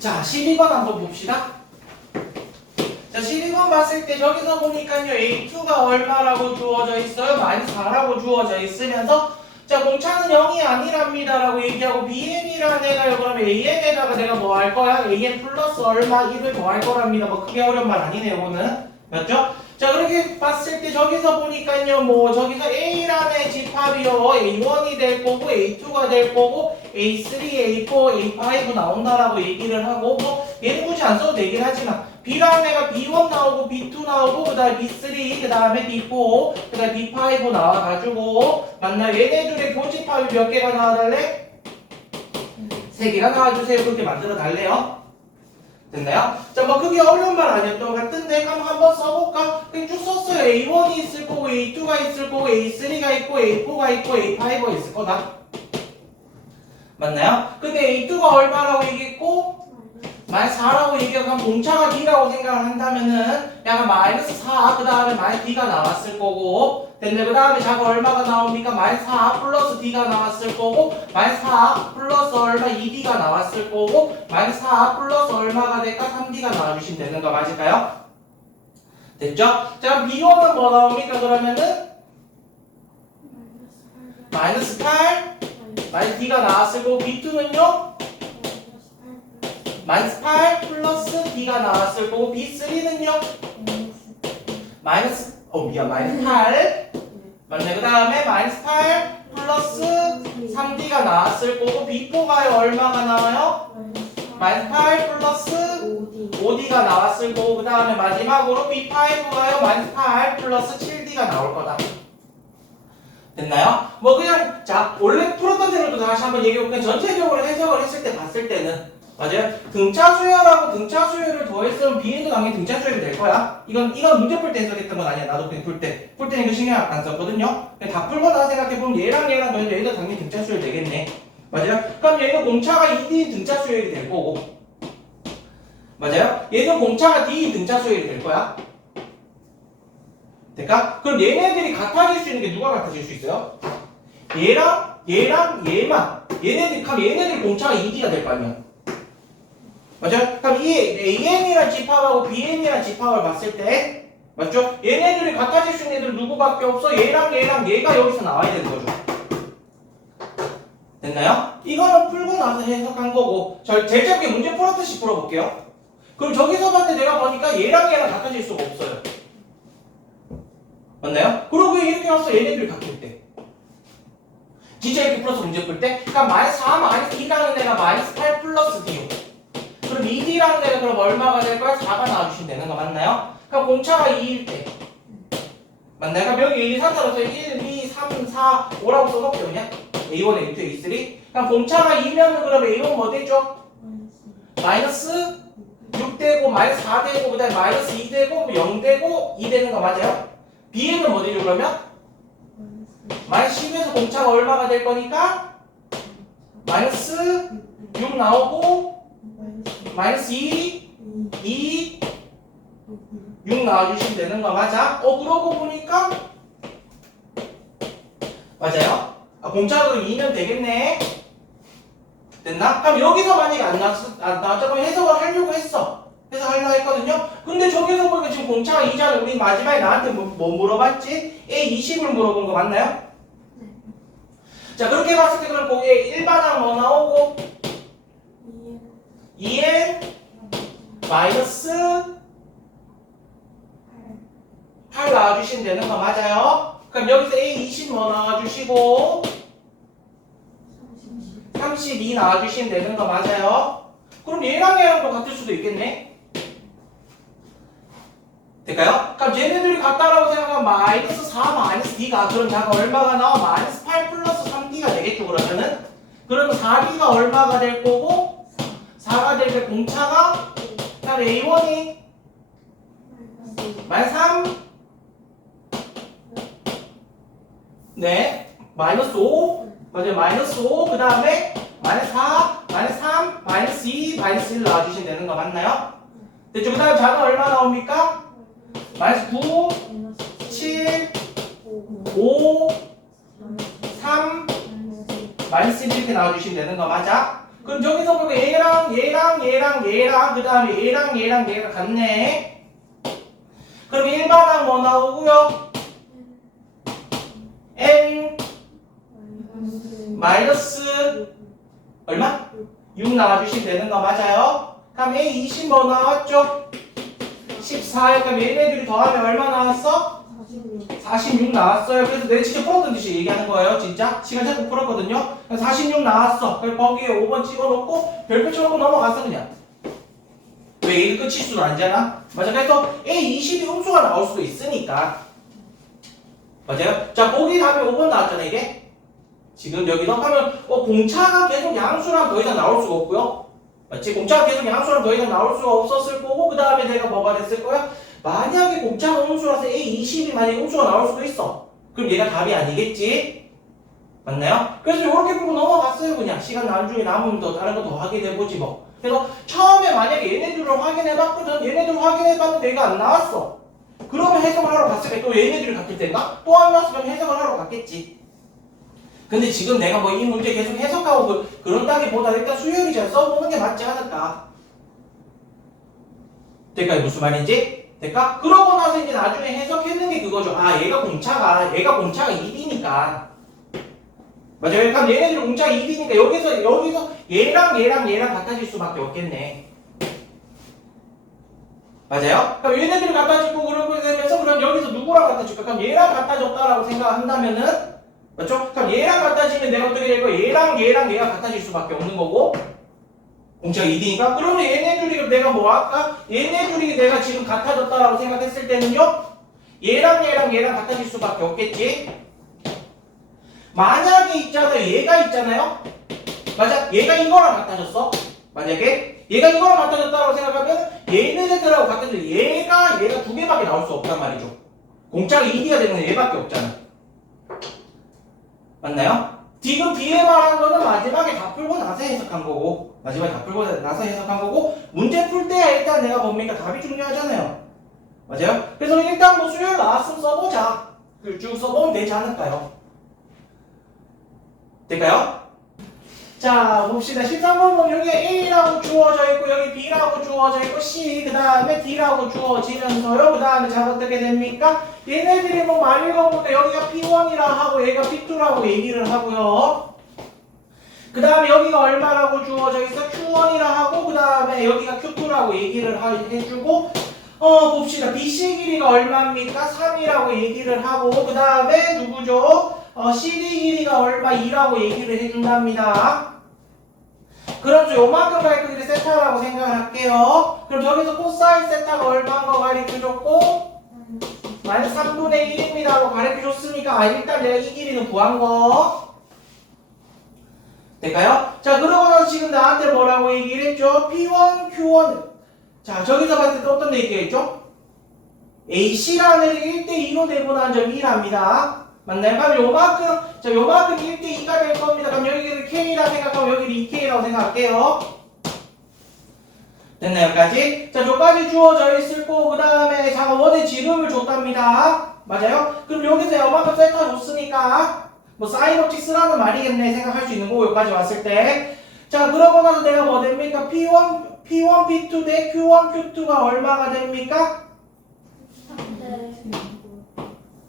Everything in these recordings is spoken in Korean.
자, 12번 한번 봅시다. 자, 12번 봤을 때 저기서 보니까요. A2가 얼마라고 주어져 있어요? 마이너스 4라고 주어져 있으면서 자, 공차는 0이 아니랍니다 라고 얘기하고 BN이라는 애가요. 그러면 AN에다가 내가 뭐 할 거야? AN 플러스 얼마 1을 더 할 거랍니다. 뭐 크게 어려운 말 아니네요, 이거는. 맞죠? 자, 그렇게 봤을 때 저기서 보니까요. 뭐 저기서 A라는 애 집합이요. A1이 될 거고 A2가 될 거고 A3, A4, A5 나온다라고 얘기를 하고 뭐 얘는 굳이 안 써도 되긴 하지만 B라는 애가 B1 나오고 B2 나오고 그 다음에 B3 그 다음에 B4 그 다음에 B5 나와가지고 맞나요? 얘네들의 교집합이 몇 개가 나와달래? 3개가 나와주세요. 그렇게 만들어 달래요. 됐나요? 자, 뭐 그게 어려운 말 아니었던 것 같은데 그럼 한번 써볼까? 그냥 쭉 썼어요. A1이 있을 거고 A2가 있을 거고 A3가 있고 A4가 있고 A5가 있을 거다. 맞나요? 근데 A2가 얼마라고 얘기했고 마이너스 4라고 얘기하고 공차가 D라고 생각을 한다면은 약간 마이너스 4, 그 다음에 마이너스 D가 나왔을 거고 됐네. 그 다음에 자가 얼마가 나옵니까? 마이너스 4 플러스 D가 나왔을 거고 마이너스 4 플러스 얼마 2D가 나왔을 거고 마이너스 4 플러스 얼마가 될까? 3D가 나와주시면 되는 거 맞을까요? 됐죠? 자, B1은 뭐 나옵니까? 그러면은 마이너스 8 마이너스 D가 나왔을 거고 B2는요? 마이너스 8 플러스 D가 나왔을 거고 B3는요? 마이너스 마이너스 8 맞네. 그 다음에 마이너스 8 플러스 3D가 나왔을 거고 B4가요 얼마가 나와요? 마이너스 8 플러스 5D가 나왔을 거고 그 다음에 마지막으로 B5가요 마이너스 8 플러스 7D가 나올 거다. 됐나요? 뭐 그냥 자 원래 풀었던 대로도 다시 한번 얘기해볼게요. 전체적으로 해석을 했을 때 봤을 때는 맞아요? 등차 수열하고 등차 수열을 더했으면 Bn도 당연히 등차 수열이 될 거야. 이건 문제 풀 때 해석했던 건 아니야. 나도 그냥 풀 때는 이거 신경 안 썼거든요. 그냥 다 풀거나 생각해보면 얘랑 더해도 얘도 당연히 등차 수열 되겠네. 맞아요? 그럼 얘는 공차가 2D 등차 수열이 될 거고 맞아요? 얘는 공차가 D 등차 수열이 될 거야. 될까? 그럼 얘네들이 같아질 수 있는 게 누가 같아질 수 있어요? 얘랑 얘만 얘네들이 공차가 2D가 될 거 아니야. 맞죠? 그럼 이 AN이란 집합하고 BN이란 집합을 봤을 때 맞죠? 얘네들이 같아질 수 있는 애들 누구밖에 없어? 얘랑 얘가 여기서 나와야 되는 거죠. 됐나요? 이거는 풀고 나서 해석한 거고 제일 짧게 문제 풀었듯이 풀어볼게요. 그럼 저기서 봤을 때 내가 보니까 얘랑 같아질 수가 없어요. 맞나요? 그리고 이렇게 왔어 얘네들이 같을 때 진짜 이렇게 풀어서 문제 풀 때 그러니까 마이너스 4 마이너스 D라는 애가 마이너스 8 플러스 D요. 그럼 2D라는 애가 그럼 얼마가 될 거야? 4가 나와주시면 되는 거 맞나요? 그럼 공차가 2일 때 맞나요? 그럼 여기 1, 2, 3, 4라서 1, 2, 3, 4, 5라고 써놓을게요 그냥 A1, A2, A3 그럼 공차가 2면은 그럼 A1 뭐 되죠? 마이너스 6 되고 마이너스 4 되고 그 다음에 마이너스 2 되고 0 되고 2 되는 거 맞아요? B는 뭐 되죠 그러면? 마이너스 10에서 공차가 얼마가 될 거니까? 마이너스 6 나오고 마이너스 2, 6 나와주시면 되는 거 맞아? 그러고 보니까 맞아요? 공차가 2면 되겠네. 됐나? 그럼 여기서 만약에 안 나왔어 그럼 해석을 하려고 했어. 해석하려고 했거든요. 근데 저기서 보니까 지금 공차가 2잖아. 우리 마지막에 나한테 뭐 물어봤지? A20을 물어본 거 맞나요? 자 그렇게 봤을 때 그럼 거기에 일반항 뭐 나오고 2n 마이너스 8 나와주시면 되는 거 맞아요? 그럼 여기서 A20 뭐 나와주시고 32 나와주시면 되는 거 맞아요? 그럼 얘랑도 같을 수도 있겠네? 될까요? 그럼 얘네들이 같다라고 생각하면 마이너스 4 마이너스 D가 그럼 자가 얼마가 나와? 마이너스 8 플러스 3D가 되겠죠 그러면은? 그러면 4D가 얼마가 될 거고 4가 될 때 공차가 그럼 A1이 마이너스 3 네 마이너스 5 맞아요 마이너스 5 그 다음에 마이너스 4 마이너스 3 마이너스 2 마이너스 1 나와주시면 되는 거 맞나요? 됐죠? 그 다음 자가 얼마 나옵니까? 마이너스 9 7 5 3 마이너스 1 이렇게 나와주시면 되는 거 맞아? 그럼 저기서 보면 얘랑 그 다음에 얘랑 같네. 그럼 일반항 뭐 나오고요? n 마이너스 얼마? 6 나와주시면 되는 거 맞아요? 그럼 a 20 뭐 나왔죠? 14. 그럼 얘네들이 더하면 얼마 나왔어? 46 나왔어요. 그래서 내가 진짜 풀었던 듯이 얘기하는 거예요. 진짜 시간 자꾸 풀었거든요. 46 나왔어. 그래서 거기에 5번 찍어놓고 별표 쳐놓고 넘어갔어 그냥. 왜 이게 끝일 수도 아니잖아. 맞아. 그래서 A20이 음수가 나올 수도 있으니까. 맞아요? 자, 보기 답이 5번 나왔잖아 이게. 지금 여기서 하면 공차가 계속 양수랑 더 이상 나올 수가 없고요. 맞지? 공차가 계속 양수랑 더 이상 나올 수가 없었을 거고 그 다음에 내가 뭐가 됐을 거야? 만약에 공차가 음수라서 A20이 만약에 음수가 나올 수도 있어. 그럼 얘가 답이 아니겠지? 맞나요? 그래서 이렇게 보고 넘어갔어요 그냥. 시간 나중에 남으면 더 다른 거 더 확인해보지 뭐. 그래서 처음에 만약에 얘네들을 확인해봤거든. 얘네들을 확인해봤는데 얘가 안 나왔어. 그러면 해석을 하러 갔을 때 또 얘네들이 같을 텐가? 또 안 나왔으면 해석을 하러 갔겠지. 근데 지금 내가 뭐 이 문제 계속 해석하고 그런다기보다 일단 수요일이 잘 써보는 게 맞지 않을까? 될까요? 무슨 말인지? 될까? 그러고 나서 이제 나중에 해석했는 게 그거죠. 아, 얘가 공차가 1이니까. 맞아요. 그럼 얘네들 공차가 1이니까 여기서 얘랑 같아질 수밖에 없겠네. 맞아요? 그럼 얘네들이 갖다주고 그러고 되면서 그럼 여기서 누구랑 갖다줄까? 그럼 얘랑 갖다줬다라고 생각한다면은 맞죠? 그럼 얘랑 갖다지면 내가 어떻게 될 거야? 얘랑 얘가 같아질 수밖에 없는 거고 공차가 2D니까 그러면 얘네들이 내가 뭐 할까? 얘네들이 내가 지금 같아졌다라고 생각했을 때는요 얘랑 같아질 수밖에 없겠지. 만약에 얘가 있잖아요. 맞아? 얘가 이거랑 같아졌어. 만약에 얘가 이거랑 같아졌다라고 생각하면 얘네들하고 같아져. 얘가 두 개밖에 나올 수 없단 말이죠. 공차가 2D가 되는 건 얘밖에 없잖아. 맞나요? 지금 뒤에 말한 거는 마지막에 다 풀고 나서 해석한 거고 문제 풀 때 일단 내가 뭡니까? 답이 중요하잖아요. 맞아요? 그래서 일단 뭐 수요일 나왔으면 써보자. 쭉 써보면 되지 않을까요? 될까요? 자 봅시다. 13번 보면 여기 A라고 주어져 있고 여기 B라고 주어져 있고 C 그 다음에 D라고 주어지면서요 그 다음에 자 어떻게 됩니까? 얘네들이 뭐 말 읽어보니까 여기가 P1이라 하고 얘가 P2라고 얘기를 하고요 그 다음에 여기가 얼마라고 주어져 있어? Q1이라 하고 그 다음에 여기가 Q2라고 얘기를 해주고 봅시다. BC 길이가 얼마입니까? 3이라고 얘기를 하고 그 다음에 누구죠? CD 길이가 얼마 2라고 얘기를 해준답니다. 그럼 요만큼 가리키기를 세타라고 생각을 할게요. 그럼 저기서 코사인 세타가 얼마인 거 가리켜줬고 마이너스 3분의 1입니다 하고 가리켜줬으니까 일단 내가 이 길이는 구한 거 될까요? 자 그러고 나서 지금 나한테 뭐라고 얘기를 했죠? P1, Q1 자 저기서 봤을 때 어떤 얘기했죠? AC라는 애를 1대2로 내보내는 점이 1합니다. 맞나요? 그럼 요만큼 1대2가 될 겁니다. 그럼 여기를 K라 생각하고 여기를 2K라고 생각할게요. 됐나요? 여기까지? 자, 저까지 주어져 있을 거고, 그 다음에 자가 원의 지름을 줬답니다. 맞아요? 그럼 여기서 요만큼 세타 줬으니까, 뭐, 사인 법칙 쓰라는 말이겠네. 생각할 수 있는 거고, 여기까지 왔을 때. 자, 그러고 나서 내가 뭐 됩니까? P1, P2 대 Q1, Q2가 얼마가 됩니까?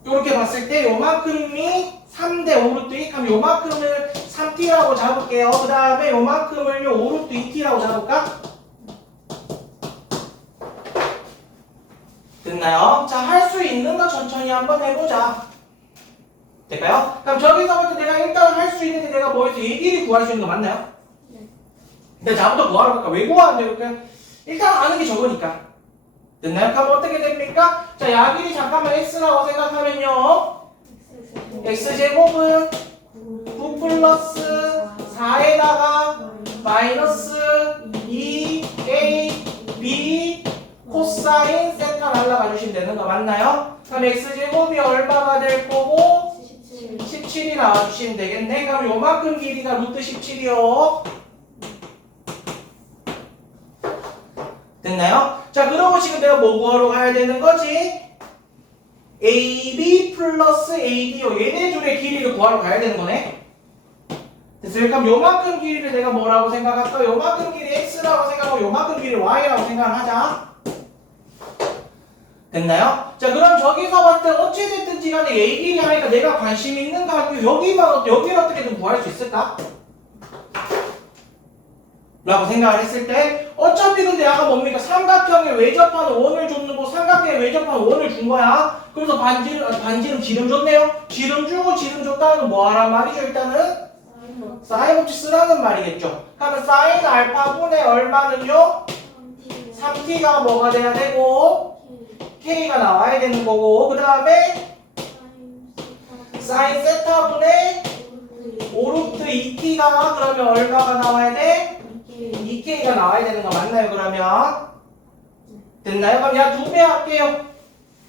이렇게 봤을 때 요만큼이 3대 5루트 2 하면 요만큼을 3t라고 잡을게요. 그 다음에 요만큼을요 5루트 2t라고 잡을까? 됐나요? 자, 할 수 있는 거 천천히 한번 해보자. 될까요? 그럼 저기서부터 내가 일단 할 수 있는 게 내가 뭐였어? 이 길이 구할 수 있는 거 맞나요? 네. 일단 자부터 구하러 갈까? 왜 구하는데? 그러니까 일단 아는 게 적으니까. 됐나요? 그럼 어떻게 됩니까? 자, 야길이 잠깐만 x라고 생각하면요. x제곱은 9 플러스 4에다가 마이너스 2a b 코사인 세타 날라가 주시면 되는 거 맞나요? 그럼 x제곱이 얼마가 될 거고 17이 나와주시면 되겠네. 그럼 요만큼 길이가 루트 17이요. 됐나요? 자, 그러고 지금 내가 뭐 구하러 가야 되는 거지? AB 플러스 AD요. 얘네 둘의 길이를 구하러 가야 되는 거네. 됐어요? 그럼 요만큼 길이를 내가 뭐라고 생각할까? 요만큼 길이 x라고 생각하고 요만큼 길이 y라고 생각을 하자. 됐나요? 자, 그럼 저기서 봤을 때 어찌됐든지 간에 a 길이 하니까 내가 관심 있는 가격 여기를 어떻게든 구할 수 있을까? 라고 생각을 했을 때 어차피 근데 아까 뭡니까? 삼각형에 외접하는 원을 줬는 거 삼각형에 외접하는 원을 준 거야. 그래서 반지름 지름 줬네요. 지름 주고 지름 줬다는 건 뭐 하란 말이죠? 일단은 사인 법칙 쓰라는 말이겠죠. 그러면 사인 알파분의 얼마는요? 3t가 뭐가 돼야 되고 k가 나와야 되는 거고 그 다음에 사인 세타분의 5루트 2t가 그러면 얼마가 나와야 돼? 2k가 나와야 되는 거 맞나요? 그러면 됐나요? 그럼 야 2배 할게요.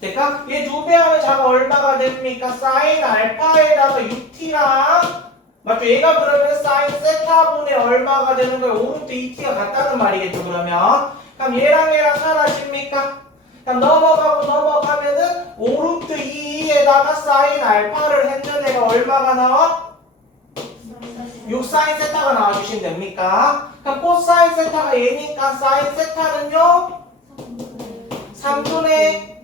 될까? 얘 2배 하면 자가 얼마가 됩니까? 사인 알파에다가 6t랑 맞죠? 얘가 그러면 사인 세타분의 얼마가 되는 거예요? 5루트 2t가 같다는 말이겠죠? 그러면 얘랑 사라집니까? 그럼 넘어가면은 5루트 2에다가 사인 알파를 했는 애가 얼마가 나와? 6 사인 세타가 나와주시면 됩니까? 그럼 코사인 세타가 얘니까 사인 세타는요? 3분의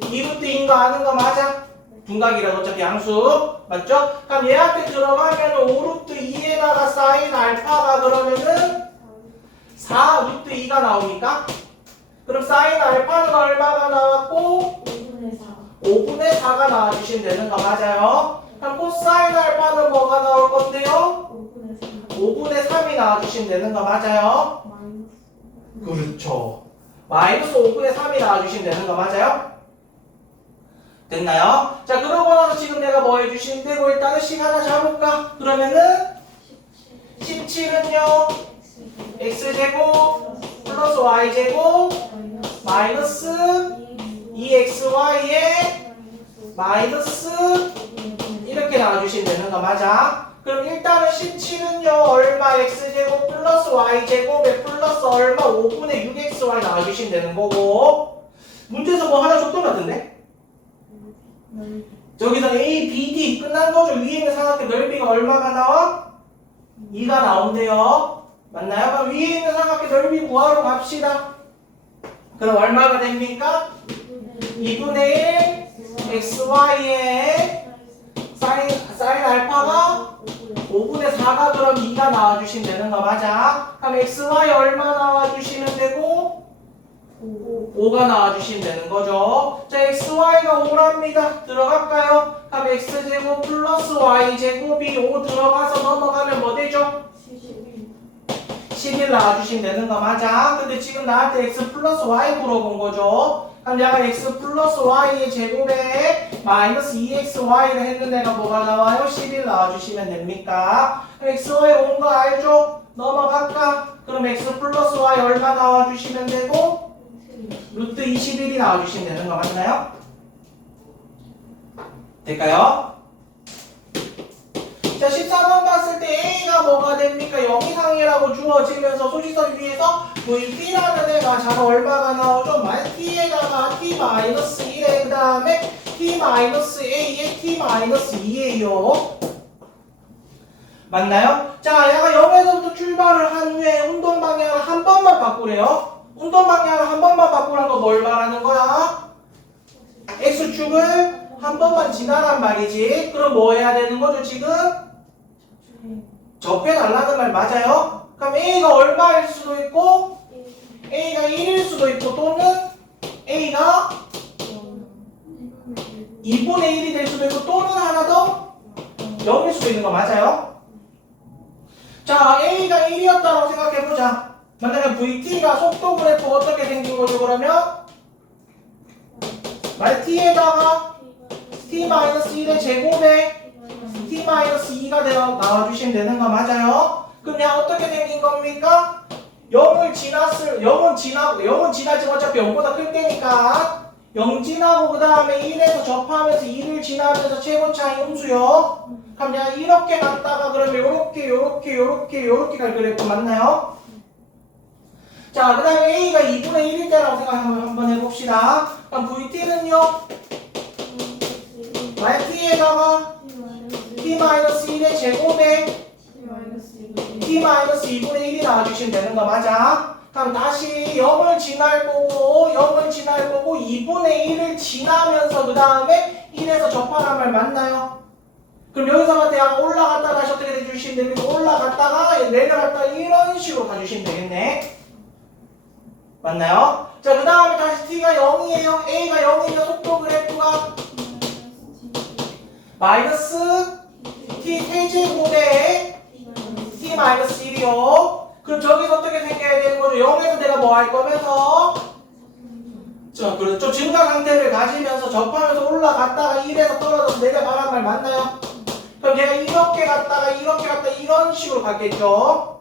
2루트인 거 아는 거 맞아? 둔각이라도 어차피 양수 맞죠? 그럼 얘한테 들어가면 5루트 2에다가 사인 알파가 그러면은 4루트 2가 나오니까 그럼 사인 알파는 얼마가 나왔고 5분의 4가 나와주시면 되는 거 맞아요? 그럼 코사인 알파는 뭐가 나올 건데요? 5분의 3이 나와주시면 되는 거 맞아요? 그렇죠. 마이너스 5분의 3이 나와주시면 되는 거 맞아요? 됐나요? 자, 그러고 나서 지금 내가 뭐 해주시면 되고 일단은 식 하나 잡을까? 그러면은 17은요 x제곱 플러스 y제곱 마이너스 2xy에 마이너스 이렇게 나와주시면 되는 거 맞아? 그럼 일단은 17은요 얼마 x제곱 플러스 y제곱에 플러스 얼마 5분의 6xy 나와주시면 되는 거고 문제에서 뭐 하나 줬던 것 같은데? 저기서 a, b, d 끝난 거죠? 위에 있는 삼각형 넓이가 얼마가 나와? 2가 나온대요. 맞나요? 그럼 위에 있는 삼각형 넓이 구하러 갑시다. 그럼 얼마가 됩니까? 2분의 1 xy에 사인 알파가 5분의 4가 그럼 2가 나와주시면 되는 거 맞아? 그럼 xy 얼마 나와주시면 되고 5가 나와주시면 되는 거죠. 자, xy가 5랍니다. 들어갈까요? 그럼 x제곱 플러스 y제곱이 5 들어가서 넘어가면 뭐 되죠? 11 나와주시면 되는 거 맞아? 근데 지금 나한테 x 플러스 y 물어본 거죠. 그럼 약간 x 플러스 y의 제곱에 마이너스 2xy를 했는데 가 뭐가 나와요? 11 나와주시면 됩니까? 그럼 xy 온 거 알죠? 넘어갈까? 그럼 x 플러스 y 얼마 나와주시면 되고 루트 21이 나와주시면 되는 거 맞나요? 될까요? 자, 14번 봤을 때 A가 뭐가 됩니까? 0 이상이라고 주어지면서 소지선 위에서 VP라는 애가 자가 얼마가 나오죠? T에다가 T-1에 그 다음에 T-A에 T-2예요. 맞나요? 자, 얘가 0에서부터 출발을 한 후에 운동 방향을 한 번만 바꾸래요. 운동 방향을 한 번만 바꾸라는 거 뭘 말하는 거야? X축을 한 번만 지나란 말이지. 그럼 뭐 해야 되는 거죠, 지금? 접해달라는 말 맞아요? 그럼 A가 얼마일 수도 있고, A가 1일 수도 있고, 또는 A가 2분의 1이 될 수도 있고, 또는 하나 더 0일 수도 있는 거 맞아요? 자, A가 1이었다고 생각해보자. 만약에 VT가 속도 그래프 어떻게 생긴 거죠, 그러면? 만약 T에다가 T-1의 제곱에 T-2가 나와주시면 되는 거 맞아요? 그럼 그냥 어떻게 생긴 겁니까? 0은 지나지만 어차피 0보다 클 때니까 0 지나고 그 다음에 1에서 접하면서 2를 지나면서 최고차이 음수요. 그럼 그냥 이렇게 갔다가 그러면 요렇게 갈 그래프 맞나요? 자, 그 다음에 A가 2분의 1일 때라고 생각하면 한번 해봅시다. 그럼 VT는요? 만약 T에다가 T-1의 제곱에 t-2분의 1이 나와주시면 되는 거 맞아? 그럼 다시 0을 지날 거고 2분의 1을 지나면서 그 다음에 1에서 접하란 말 맞나요? 그럼 여기서부터 약간 올라갔다가 다시 어떻게 해주시면 됩니까? 올라갔다가 내려갔다가 이런 식으로 가주시면 되겠네. 맞나요? 자, 그 다음에 다시 t가 0이에요. a가 0이면 속도 그래프가 마이너스 t 세제곱에 t-1이요. 그럼 저기서 어떻게 생겨야 되는 거죠? 0에서 내가 뭐 할 거면서 그렇죠. 증가 상태를 가지면서 접하면서 올라갔다가 1에서 떨어져서 내려가란 말 맞나요? 그럼 얘가 이렇게 갔다가 이런 식으로 가겠죠?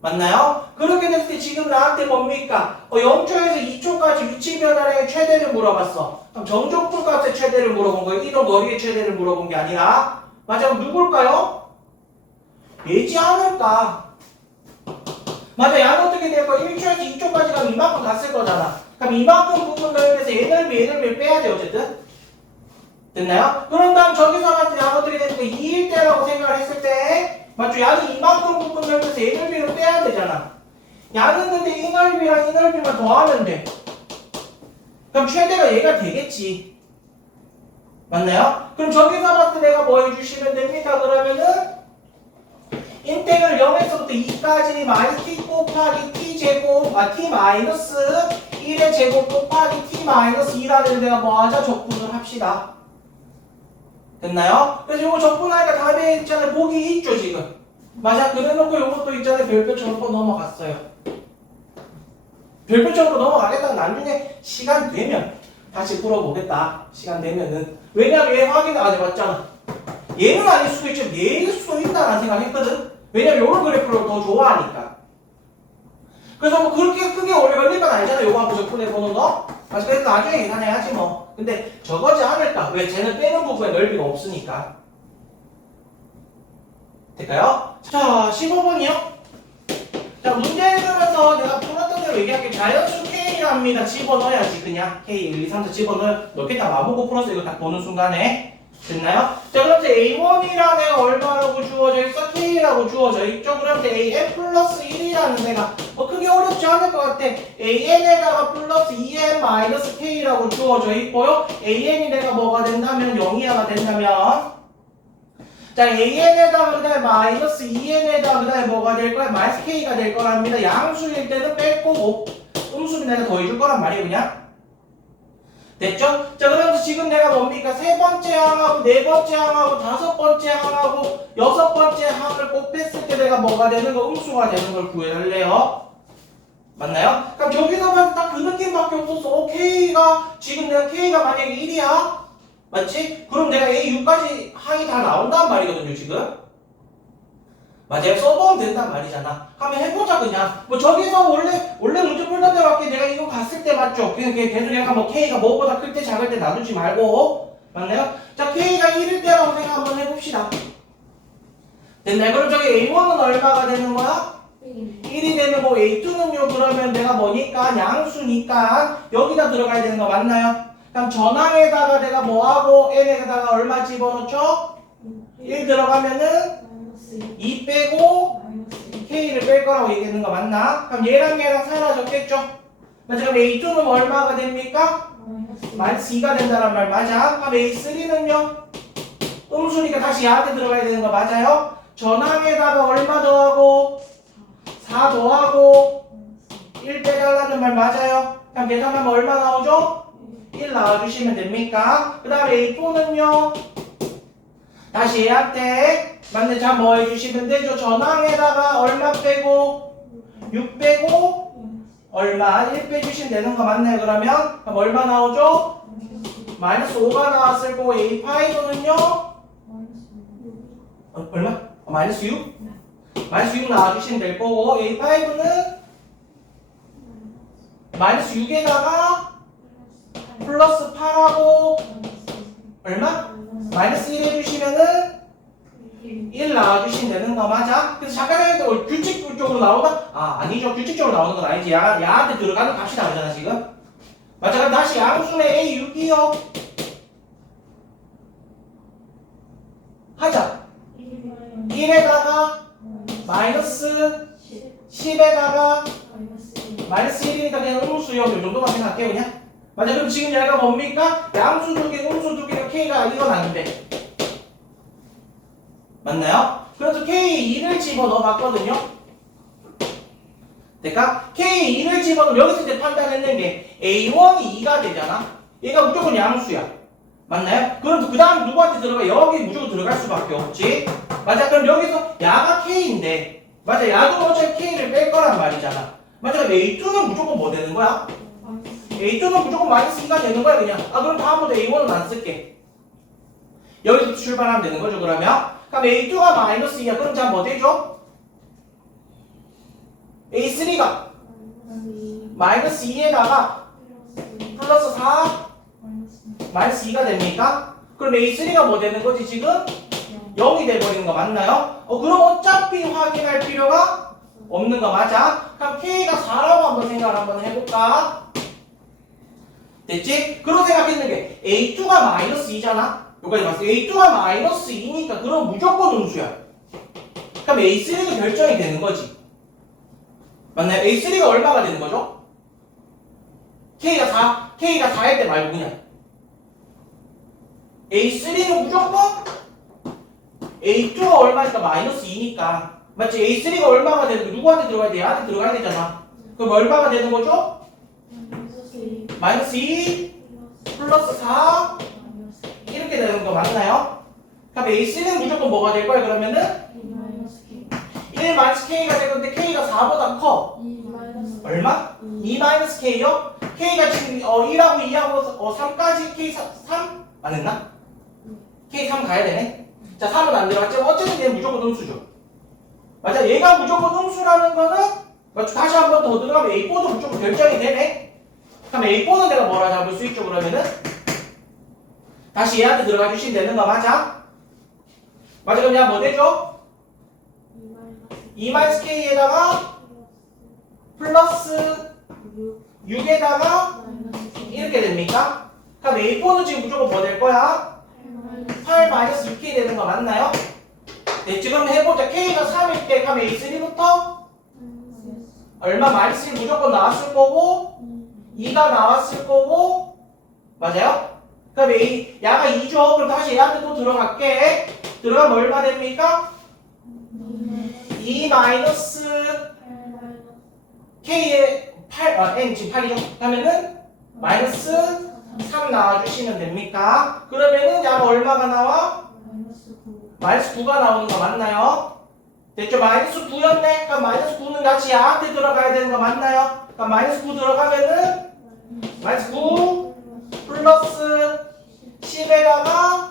맞나요? 그렇게 됐을 때 지금 나한테 뭡니까? 0초에서 2초까지 위치 변화량의 최대를 물어봤어. 그럼 정적분 값의 최대를 물어본 거예요. 이동 거리의 최대를 물어본 게 아니라. 맞아, 그럼 누굴까요? 얘지 않을까? 맞아, 얘는 어떻게 될 거야? 1초에서 2초까지 가면 이만큼 갔을 거잖아. 그럼 이만큼 부분 넓이에서 얘 넓이 빼야 돼, 어쨌든. 됐나요? 그런 다음 저기서 봤을 때 얘는 어떻게 되는 거야? 2일 때라고 생각을 했을 때, 맞죠? 얘는 이만큼 부분 넓이에서 얘 넓이를 빼야 되잖아. 얘는 근데 이 넓이랑 이 넓이만 더하면 돼. 그럼 최대가 얘가 되겠지. 맞나요? 그럼 저기서 봤을 때 내가 뭐 해주시면 됩니까? 그러면은 인테그럴 0에서부터 2까지 마이너스 t 곱하기 t 제곱 t 마이너스 1의 제곱 곱하기 t 마이너스 2라는 내가 뭐 하자? 적분을 합시다. 됐나요? 그래서 이거 적분하니까 답에 있잖아요. 보기 있죠 지금. 맞아. 그래놓고 이것도 있잖아요. 별표처럼 넘어갔어요. 별표적으로 넘어가겠다는 나중에 시간 되면 다시 풀어보겠다. 시간 되면은. 왜냐면 얘 확인 안 해봤잖아. 얘는 아닐 수도 있지만 얘일 수도 있다라는 생각했거든. 왜냐면 요런 그래프를 더 좋아하니까. 그래서 뭐 그렇게 크게 오래 걸릴 건 아니잖아. 요거 한번 접근해보는 거. 그래서 나중에 계산해야지 뭐. 근데 저거지 않을까? 왜? 쟤는 빼는 부분에 넓이가 없으니까. 될까요? 자, 15번이요. 자, 문제 읽으면서 내가 풀었던 대로 얘기할게. 자연수 K랍니다. 집어넣어야지 그냥. K 1, 2, 3, 4 집어넣어. 넣겠다 마보고 풀어서 이거 딱 보는 순간에. 됐나요? 자, 그럼 이제 A1이라는 애가 얼마라고 주어져 있어? K라고 주어져 있죠? 그럼 이제 AN 플러스 1이라는 애가 뭐 크게 어렵지 않을 것 같아. AN에다가 플러스 2N 마이너스 K라고 주어져 있고요. AN이 내가 뭐가 된다면 0이야가 된다면 자, AN에다가 그 다음에 마이너스 2N에다가 그 다음에 뭐가 될 거야? 마이너스 K가 될 거랍니다. 양수일 때는 뺄 거고 음수는 내가 더해줄 거란 말이에요 그냥. 됐죠? 자, 그러면서 지금 내가 뭡니까? 세 번째 항하고 네 번째 항하고 다섯 번째 항하고 여섯 번째 항을 곱했을 때 내가 뭐가 되는 거? 음수가 되는 걸 구해달래요. 맞나요? 그럼 저기서 봐도 딱 그 느낌밖에 없었어. K가 지금 내가 K가 만약에 1이야? 맞지? 그럼 내가 A, U까지 항이 다 나온단 말이거든요 지금. 맞아요. 써보면 된단 말이잖아. 한번 해보자 그냥. 뭐 저기서 원래 문제 풀던 대로 할게. 내가 이거 갔을 때 맞죠? 그냥 계속 내가 뭐 K가 뭐보다 클 때 작을 때 놔두지 말고. 맞나요? 자, K가 1일 때라고 생각 한번 해봅시다. 됐나요? 그럼 저기 A1은 얼마가 되는 거야? 1이 되는 거. A2는요 그러면 내가 뭐니까 양수니까 여기다 들어가야 되는 거 맞나요? 그럼 전항에다가 내가 뭐하고 n에다가 얼마 집어넣죠? 1 들어가면은 2 빼고 K를 뺄 거라고 얘기하는 거 맞나? 그럼 얘랑 사라졌겠죠? 그럼 A2는 얼마가 됩니까? 마이너스 2가 된다는 말 맞아? 그럼 A3는요? 음수니까 다시 얘한테 들어가야 되는 거 맞아요? 전항에다가 얼마 더하고 4 더하고 1 빼달라는 말 맞아요? 그럼 계산하면 얼마 나오죠? 1 나와주시면 됩니까? 그 다음에 A4는요? 다시 얘한테 맞네. 자, 뭐 해주시면 되죠? 전항에다가 얼마 빼고 6 빼고 얼마 1 빼주시면 되는 거 맞나요? 그러면 얼마 나오죠? 마이너스 5가 나왔을 거고 A5는요? 얼마? 마이너스 6? 마이너스 6 나와주시면 될 거고 A5는 마이너스 6에다가 플러스 8하고 얼마? 마이너스 1 해주시면은 1 나와주시면 되는 거 맞아? 그래서 잠깐 했는데 규칙적으로 나오나? 아니죠. 규칙적으로 나오는 건 아니지. 야한테 들어가는 값이 나오잖아 지금. 맞아. 그럼 다시 양수의 A6이요. 하자. 1에다가 마이너스 10에다가 마이너스 1. 마이너스 1이니까 그냥 음수요. 이 정도만 생각할게요 그냥. 맞아. 그럼 지금 얘가 뭡니까? 양수 두 개, 음수 두 개가 K가 이건 아닌데. 맞나요? 그래서 K2를 집어넣어 봤거든요. 그러니까 K2를 집어넣으면 여기서 이제 판단했는 게 A1이 2가 되잖아. 얘가 무조건 양수야. 맞나요? 그럼 그 다음 누구한테 들어가? 여기 무조건 들어갈 수밖에 없지. 맞아. 그럼 여기서 야가 K인데 맞아. 야도 어차피 K를 뺄 거란 말이잖아. 맞아. 그럼 A2는 무조건 뭐 되는 거야? A2는 무조건 마이너스 2가 되는 거야 그냥. 아 그럼 다음부터 A1은 안 쓸게. 여기서 출발하면 되는 거죠 그러면. 그럼 A2가 마이너스 2야. 그럼 자 뭐 되죠? A3가 마이너스 2에다가 플러스 4 마이너스 2가 됩니까? 그럼 A3가 뭐 되는 거지 지금? 0이 돼버리는 거 맞나요? 그럼 어차피 확인할 필요가 없는 거 맞아? 그럼 K가 4라고 한번 생각을 한번 해볼까? 됐지? 그런 생각했는 게 A2가 마이너스 2잖아? 여기까지 봤어. A2가 마이너스 2니까 그럼 무조건 음수야. 그럼 A3도 결정이 되는 거지. 맞나요? A3가 얼마가 되는 거죠? K가 4일 때 말고 그냥 A3는 무조건 A2가 얼마니까 마이너스 2니까 맞지? A3가 얼마가 되는 거 누구한테 들어가야 돼? 얘한테 들어가야 되잖아. 그럼 얼마가 되는 거죠? 마이너스 2 플러스 4 이렇게 되는 거 맞나요? 그럼 A3는 무조건 뭐가 될 거야 그러면은? 1 마이너스 K가 될 건데 K가 4보다 커. 얼마? 2 마이너스 K요? K가 지금 1하고 2하고 3까지 K 3? 안 했나? K 3 가야 되네. 자 3은 안 들어갔지? 어쨌든 얘는 무조건 음수죠. 맞아. 얘가 무조건 음수라는 거는 다시 한 번 더 들어가면 A4도 무조건 결정이 되네. 그럼 A4는 내가 뭐라 잡을 수 있죠 그러면은? 다시 얘한테 들어가 주시면 되는 거 맞아? 맞아. 그럼 얘가 뭐 되죠? 2 마이너스 K에다가 플러스 6에다가 이렇게 됩니까? 그럼 A4는 지금 무조건 뭐 될 거야? 8 마이너스 6K 되는 거 맞나요? 네, 지금 해보자. K가 3일 때 그럼 A3부터 얼마 마이너스 1 무조건 나왔을 거고 2가 나왔을 거고 맞아요? 그럼 야가 2죠. 그럼 다시 얘한테 또 들어갈게. 들어가면 얼마 됩니까? 2 마이너스 K의 8, N 지금 8이죠? 하면은 마이너스 3 나와주시면 됩니까? 그러면은 야가 얼마가 나와? 마이너스 9가 나오는 거 맞나요? 됐죠? 마이너스 9였네? 그럼 마이너스 9는 같이 야한테 들어가야 되는 거 맞나요? 그럼 마이너스 9 들어가면은 마이너스 9 플러스 10에다가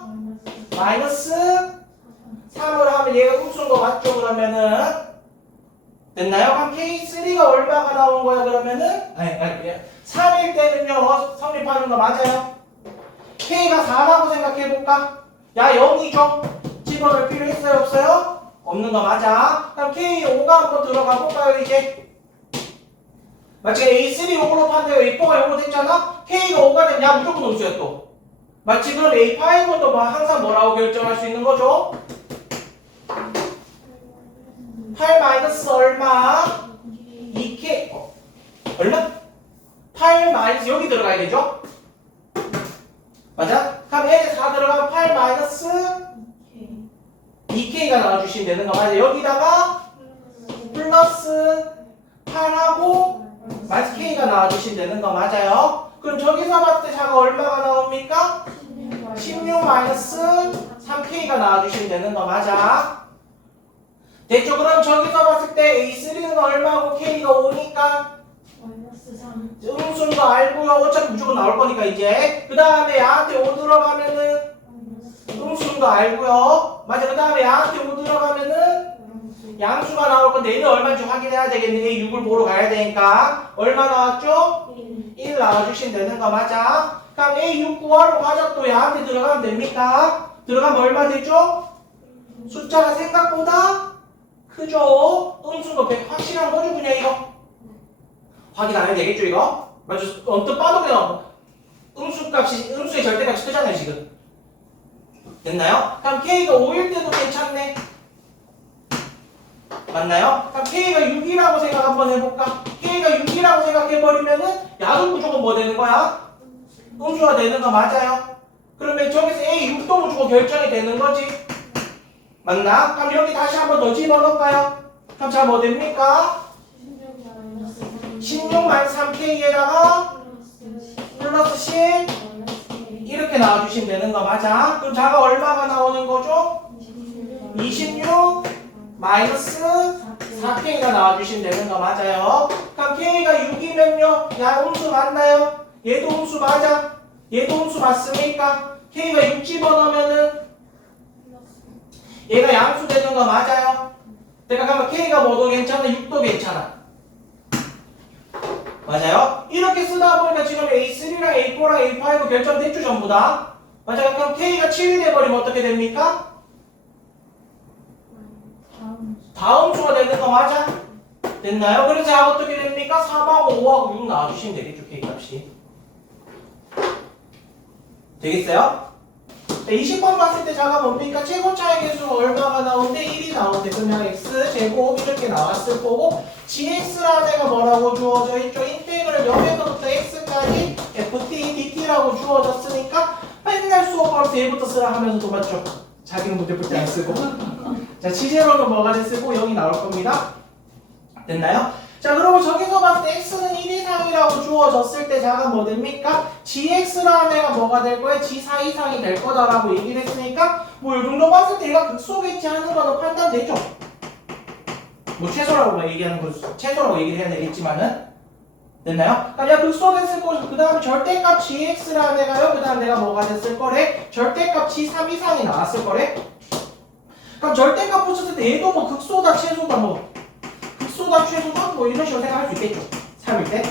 마이너스 3을 하면 얘가 음수인 거 맞죠? 그러면은 됐나요? 그럼 K3가 얼마가 나온 거야 그러면은? 아니 3일 때는요 성립하는 거 맞아요? K가 4라고 생각해볼까? 야 0이죠? 집어넣을 필요 있어요 없어요? 없는 거 맞아. 그럼 K5가 한번 들어가 볼까요 이제? 마치 A3 요걸로 판대요 A4가 요걸로 됐잖아? K가 5가 되면 야 무조건 음수야 또. 마치 그럼 A5는 또 항상 뭐라고 결정할 수 있는 거죠? 8 마이너스 얼마? 2K 얼마? 8 마이너스 여기 들어가야 되죠? 맞아? 그럼 N에 4 들어가면 8 마이너스 2K가 나와주시면 되는 거 맞아? 여기다가 플러스 8하고 마이너스 K가 나와주시면 되는 거 맞아요? 그럼 저기서 봤을 때 자가 얼마가 나옵니까? 16 마이너스 3K가 나와주시면 되는 거 맞아? 됐죠? 그럼 저기서 봤을 때 A3는 얼마고 K가 5니까 음수인 거 알고요. 어차피 무조건 나올 거니까 이제 그 다음에 야한테 5 들어가면은 음수인 거 알고요. 맞아. 그 다음에 야한테 5 들어가면은 양수가 나올 건데 얘는 얼마인지 확인해야 되겠네. 6을 보러 가야 되니까 얼마 나왔죠? 1 나와주시면 되는 거 맞아. 그럼 A6 구하러 가자. 또 야한테 들어가면 됩니까? 들어가면 얼마 되죠? 숫자가 생각보다 크죠? 음수가 100 확실한 거죠 그냥 이거? 확인 안 해도 되겠죠 이거? 맞죠? 언뜻 봐도 그냥 음수의 절대값이 크잖아요 지금. 됐나요? 그럼 K가 5일 때도 괜찮네. 맞나요? 그럼 K가 6이라고 생각 한번 해볼까? K가 6이라고 생각해버리면은 야수 무조건 뭐 되는 거야? 음수가 되는 거 맞아요? 그러면 저기서 A 6도 무조건 결정이 되는 거지? 맞나? 그럼 여기 다시 한번 더 집어넣을까요? 그럼 자 뭐 됩니까? 16-3K에다가 플러스 10 이렇게 나와주시면 되는 거 맞아? 그럼 자가 얼마가 나오는 거죠? 26 마이너스 4K가 나와주시면 되는 거 맞아요? 그럼 K가 6이면요? 야 음수 맞나요? 얘도 음수 맞아? 얘도 음수 맞습니까? K가 6 집어넣으면은 얘가 양수 되는 거 맞아요? 내가 그러면 K가 뭐도 괜찮아? 6도 괜찮아. 맞아요? 이렇게 쓰다 보니까 지금 A3랑 A4랑 A5 결정됐죠 전부 다? 맞아요? 그럼 K가 7이 돼버리면 어떻게 됩니까? 다음 수가 되는 거 맞아? 됐나요? 그래서 자 어떻게 됩니까? 3하고 5하고 6 나와주시면 되겠죠 K 값이. 되겠어요? 20번 봤을 때 자가 뭡니까? 최고차의 개수가 얼마가 나오는데 1이 나오는데 그러면 x제곱 이렇게 나왔을 거고 gx라는 애가 뭐라고 주어져 있죠? 인테그럴 0에서부터 x까지 ft dt라고 주어졌으니까 맨날 수업하면서 얘부터 쓰라 하면서도 맞죠? 자기는 문제 풀 때 안 쓰고 자 지제로는 뭐가 됐을고 0이 나올 겁니다. 됐나요? 자 그리고 저기서 봤을 때 x는 1 이상이라고 주어졌을 때 자가 뭐 됩니까? gx라는 애가 뭐가 될 거야? g4 이상이 될 거다라고 얘기를 했으니까 뭐 이 정도 봤을 때 얘가 극소겠지 하는 거는 판단되죠? 뭐 최소라고 얘기하는 거 최소라고 얘기를 해야 되겠지만은 됐나요? 그럼 얘가 극소됐을 거고 그 다음에 절대값 gx라는 애가요 그 다음 내가 뭐가 됐을 거래? 절대값 g3 이상이 나왔을 거래? 그럼 절대값 붙였을 때 얘도 뭐 극소다 최소다 뭐 극소다 최소다 뭐 이런 식으로 생각할 수 있겠죠 3일 때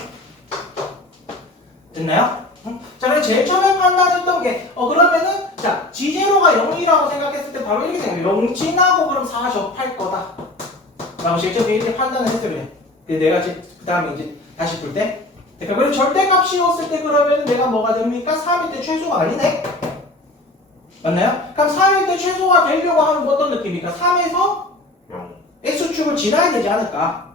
됐나요? 자 그럼 제일 처음에 판단했던 게 그러면은 자 G0가 0이라고 생각했을 때 바로 이렇게 생각해요 0 지나고 그럼 4 접할 거다 라고 실제 이렇게 판단을 했어요 그래 내가 그 다음에 이제 다시 풀 때 그러니까 그럼 절대값 씌웠을 때 그러면 내가 뭐가 됩니까? 3일 때 최소가 아니네 맞나요? 그럼 3일 때 최소가 되려고 하면 어떤 느낌입니까? 3에서 X축을 지나야 되지 않을까?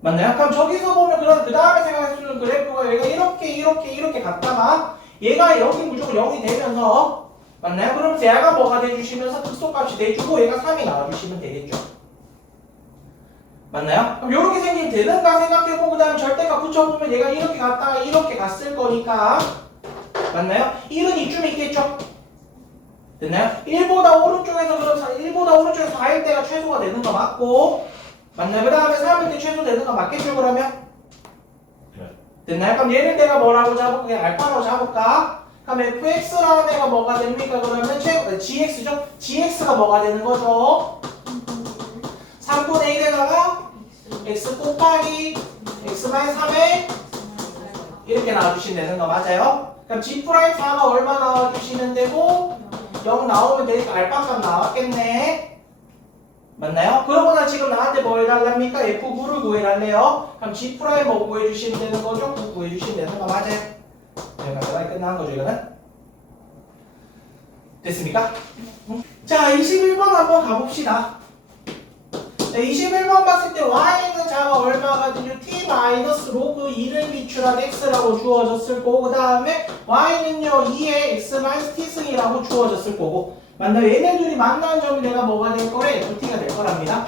맞나요? 그럼 저기서 보면 그럼 그 다음에 생각해주는 그래프가 얘가 이렇게 갔다가 얘가 여기 무조건 0이 되면서 맞나요? 그럼 얘가 뭐가 돼주시면서 극소값이 돼주고 얘가 3이 나와주시면 되겠죠. 맞나요? 그럼 이렇게 생기면 되는가 생각해보고 그 다음에 절대값 붙여보면 얘가 이렇게 갔다가 이렇게 갔을 거니까 맞나요? 1은 이쯤 있겠죠? 됐나요? 1보다 오른쪽에서 그럼 1보다 오른쪽에서 4일 때가 최소가 되는 거 맞고 맞나요? 그 다음에 3일 때 최소 되는 거 맞겠죠 그러면? 됐나요? 그럼 얘는 내가 뭐라고 잡을까? 그냥 알파라고 잡을까? 그럼 fx라는 애가 뭐가 됩니까? 그러면 gx죠? gx가 뭐가 되는 거죠? 3분의 1에다가 x 곱하기 x-3에 이렇게 나와주시면 되는 거 맞아요? 그럼 g'4가 얼마 나와주시면 되고 0 나오면 되니까 알파값 나왔겠네 맞나요? 그러고나 지금 나한테 뭐 해달랍니까? F9를 구해달래요 그럼 G' 뭐 구해주시면 되는 거죠? 9 구해주시면 되는 거 맞아요? 네, 맞아요. 끝난 거죠 이거는? 됐습니까? 자 21번 한번 가봅시다 21번 봤을 때 y는 자가 얼마거든요? t 마이너스 로그 2를 비출한 x라고 주어졌을 거고 그 다음에 y는요 2의 x 마이너스 t승이라고 주어졌을 거고 맞나요? 얘네들이 만난 점이 내가 뭐가 될 거래? ft가 될 거랍니다.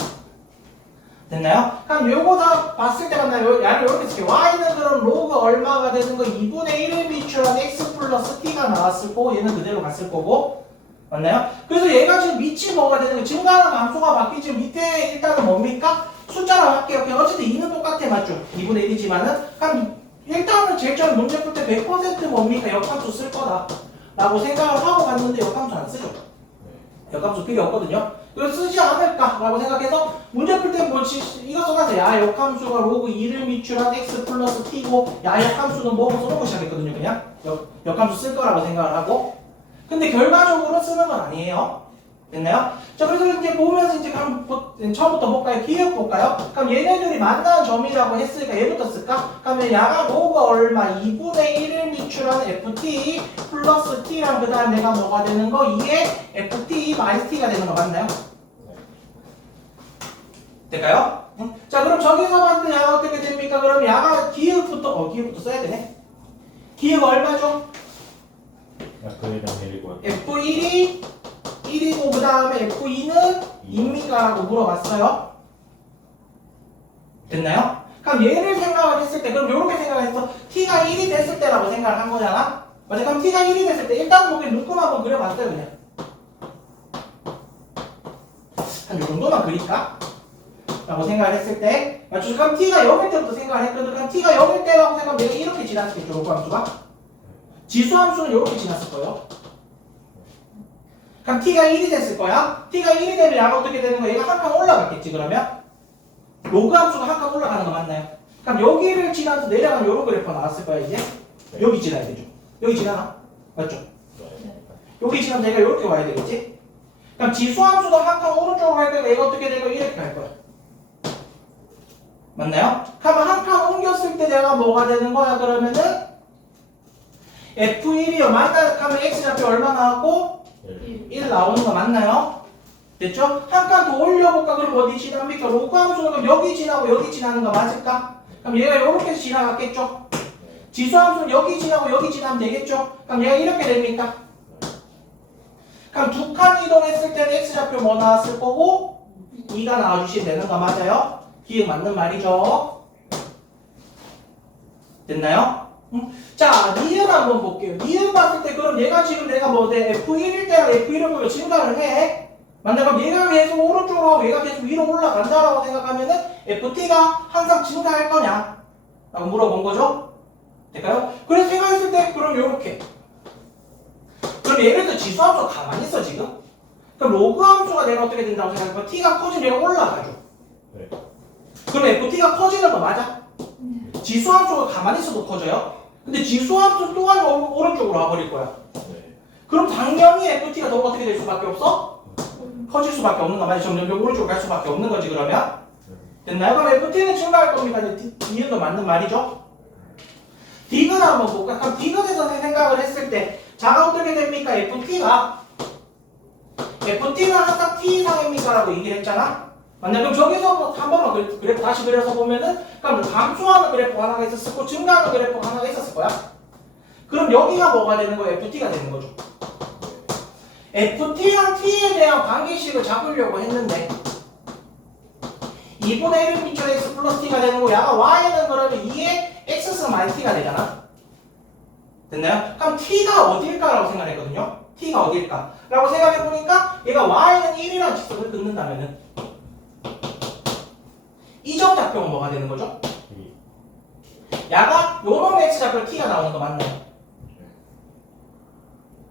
됐나요? 그럼 요거 다 봤을 때 만나요? 야를 이렇게 쓸게요. y는 그럼 로그 얼마가 되는 거 2분의 1을 비출한 x 플러스 t가 나왔을 거고 얘는 그대로 갔을 거고 맞나요? 그래서 얘가 지금 밑이 뭐가 되는 거 증가하는 감소가 바뀌지 밑에 일단은 뭡니까? 숫자로 할게요. 그냥 어쨌든 2는 똑같아 맞죠? 2분의 1이지만은 그럼 일단은 제일 처음 문제 풀 때 100% 뭡니까? 역함수 쓸 거다 라고 생각을 하고 갔는데 역함수 안 쓰죠? 역함수 필요 없거든요. 그래서 쓰지 않을까 라고 생각해서 문제 풀 때 뭐 이거 써가세요. 야 역함수가 로그 2를 미출한 x 플러스 t고 야 역함수는 뭐고 써놓고 시작했거든요. 그냥 역함수 쓸 거라고 생각을 하고 근데 결과적으로 쓰는 건 아니에요. 됐나요? 자 그래서 이제 보면서 이제 그럼 처음부터 볼까요? 기억 볼까요? 그럼 얘네들이 만나는 점이라고 했으니까 얘부터 쓸까? 그러면 야가 로그 얼마 2분의 1을 미출한 ft 플러스 t랑 그 다음 내가 뭐가 되는 거 2의 ft 마이너스 t가 되는 거 맞나요? 될까요? 응? 자, 그럼 저기서 봤을 때 야가 어떻게 됩니까? 그럼 야가 기역부터 써야 되네. 기역 얼마죠? F이랑 1이고 F1이 1이고 그 다음에 F2는 2입니까? 라고 물어봤어요. 됐나요? 그럼 얘를 생각을 했을 때 그럼 이렇게 생각을 했어. T가 1이 됐을 때라고 생각을 한 거잖아. 맞아? 그럼 T가 1이 됐을 때 일단 보기 눈금 한번 그려봤어요. 그냥 한 요 정도만 그릴까? 라고 생각을 했을 때 맞죠? 그럼 T가 0일 때부터 생각을 했거든. 그럼 T가 0일 때라고 생각하면 얘가 이렇게 지났겠죠. 로그 함수가 지수함수는 이렇게 지났을 거예요. 그럼 T가 1이 됐을 거야. T가 1이 되면 야가 어떻게 되는 거야? 얘가 한 칸 올라갔겠지. 그러면 로그 함수가 한 칸 올라가는 거 맞나요? 그럼 여기를 지나서 내려가면 이런 그래프가 나왔을 거야. 이제 여기 지나야 되죠. 여기 지나나? 맞죠? 여기 지나면 얘가 이렇게 와야 되겠지? 그럼 지수함수도 한 칸 오른쪽으로 갈 거야. 얘가 어떻게 될 거야? 이렇게 갈 거야. 맞나요? 그러면 한 칸 옮겼을 때 내가 뭐가 되는 거야? 그러면은 F1이요. 맞나요? 그러면 X좌표 얼마 나왔고? 1 나오는 거 맞나요? 됐죠? 한 칸 더 올려볼까? 그럼 어디 지납니까? 로그 함수는 그럼 여기 지나고 여기 지나는 거 맞을까? 그럼 얘가 이렇게 지나갔겠죠? 지수 함수는 여기 지나고 여기 지나면 되겠죠? 그럼 얘가 이렇게 됩니까? 그럼 두 칸 이동했을 때는 X좌표 뭐 나왔을 거고 2가 나와주시면 되는 거 맞아요? 기억 맞는 말이죠? 됐나요? 응? 자, 니은 한번 볼게요. 니은 봤을 때 그럼 얘가 지금 내가 뭐 돼? F1일 때랑 F1을 보면 증가를 해. 맞나? 그럼 얘가 계속 오른쪽으로 하고 얘가 계속 위로 올라간다라고 생각하면은 FT가 항상 증가할 거냐? 라고 물어본 거죠? 될까요? 그래서 생각했을 때 그럼 요렇게 그럼 예를 들어 지수함수가 가만히 있어 지금? 그럼 로그 함수가 내가 어떻게 된다고 생각하면 T가 커지면 얘가 올라가죠. 네. 그럼 FT가 커지는 거 맞아? 지수함수가 가만히 있어도 커져요? 근데 지수함수 또한 오른쪽으로 와버릴 거야. 네. 그럼 당연히 FT가 더 어떻게 될 수밖에 없어? 커질 수밖에 없는 거 맞지? 점점 오른쪽으로 갈 수밖에 없는 거지 그러면? 됐나요? 그럼 FT는 증가할 겁니까? D는 맞는 말이죠? D는 한번 볼까? 그럼 D근에서 생각을 했을 때 자가 어떻게 됩니까? FT는 항상 T 이상입니까? 라고 얘기를 했잖아? 맞나? 그럼 저기서 한 번만 그래프 다시 그려서 보면은 그럼 감소하는 그래프 하나가 있었을 거고 증가하는 그래프 하나가 있었을 거야. 그럼 여기가 뭐가 되는 거야? FT가 되는 거죠. FT랑 T에 대한 관계식을 잡으려고 했는데 2분의 1을 미쳐 X 플러스 T가 되는 거 야가 Y는 그러면 2에 X승 마이너스 T가 되잖아. 됐나요? 그럼 T가 어딜까라고 생각했거든요. T가 어딜까? 라고 생각해보니까 얘가 Y는 1이라는 직선을 긋는다면은 이점 작標은 뭐가 되는 거죠? 야가 요놈 X좌표 T가 나오는 거 맞나요?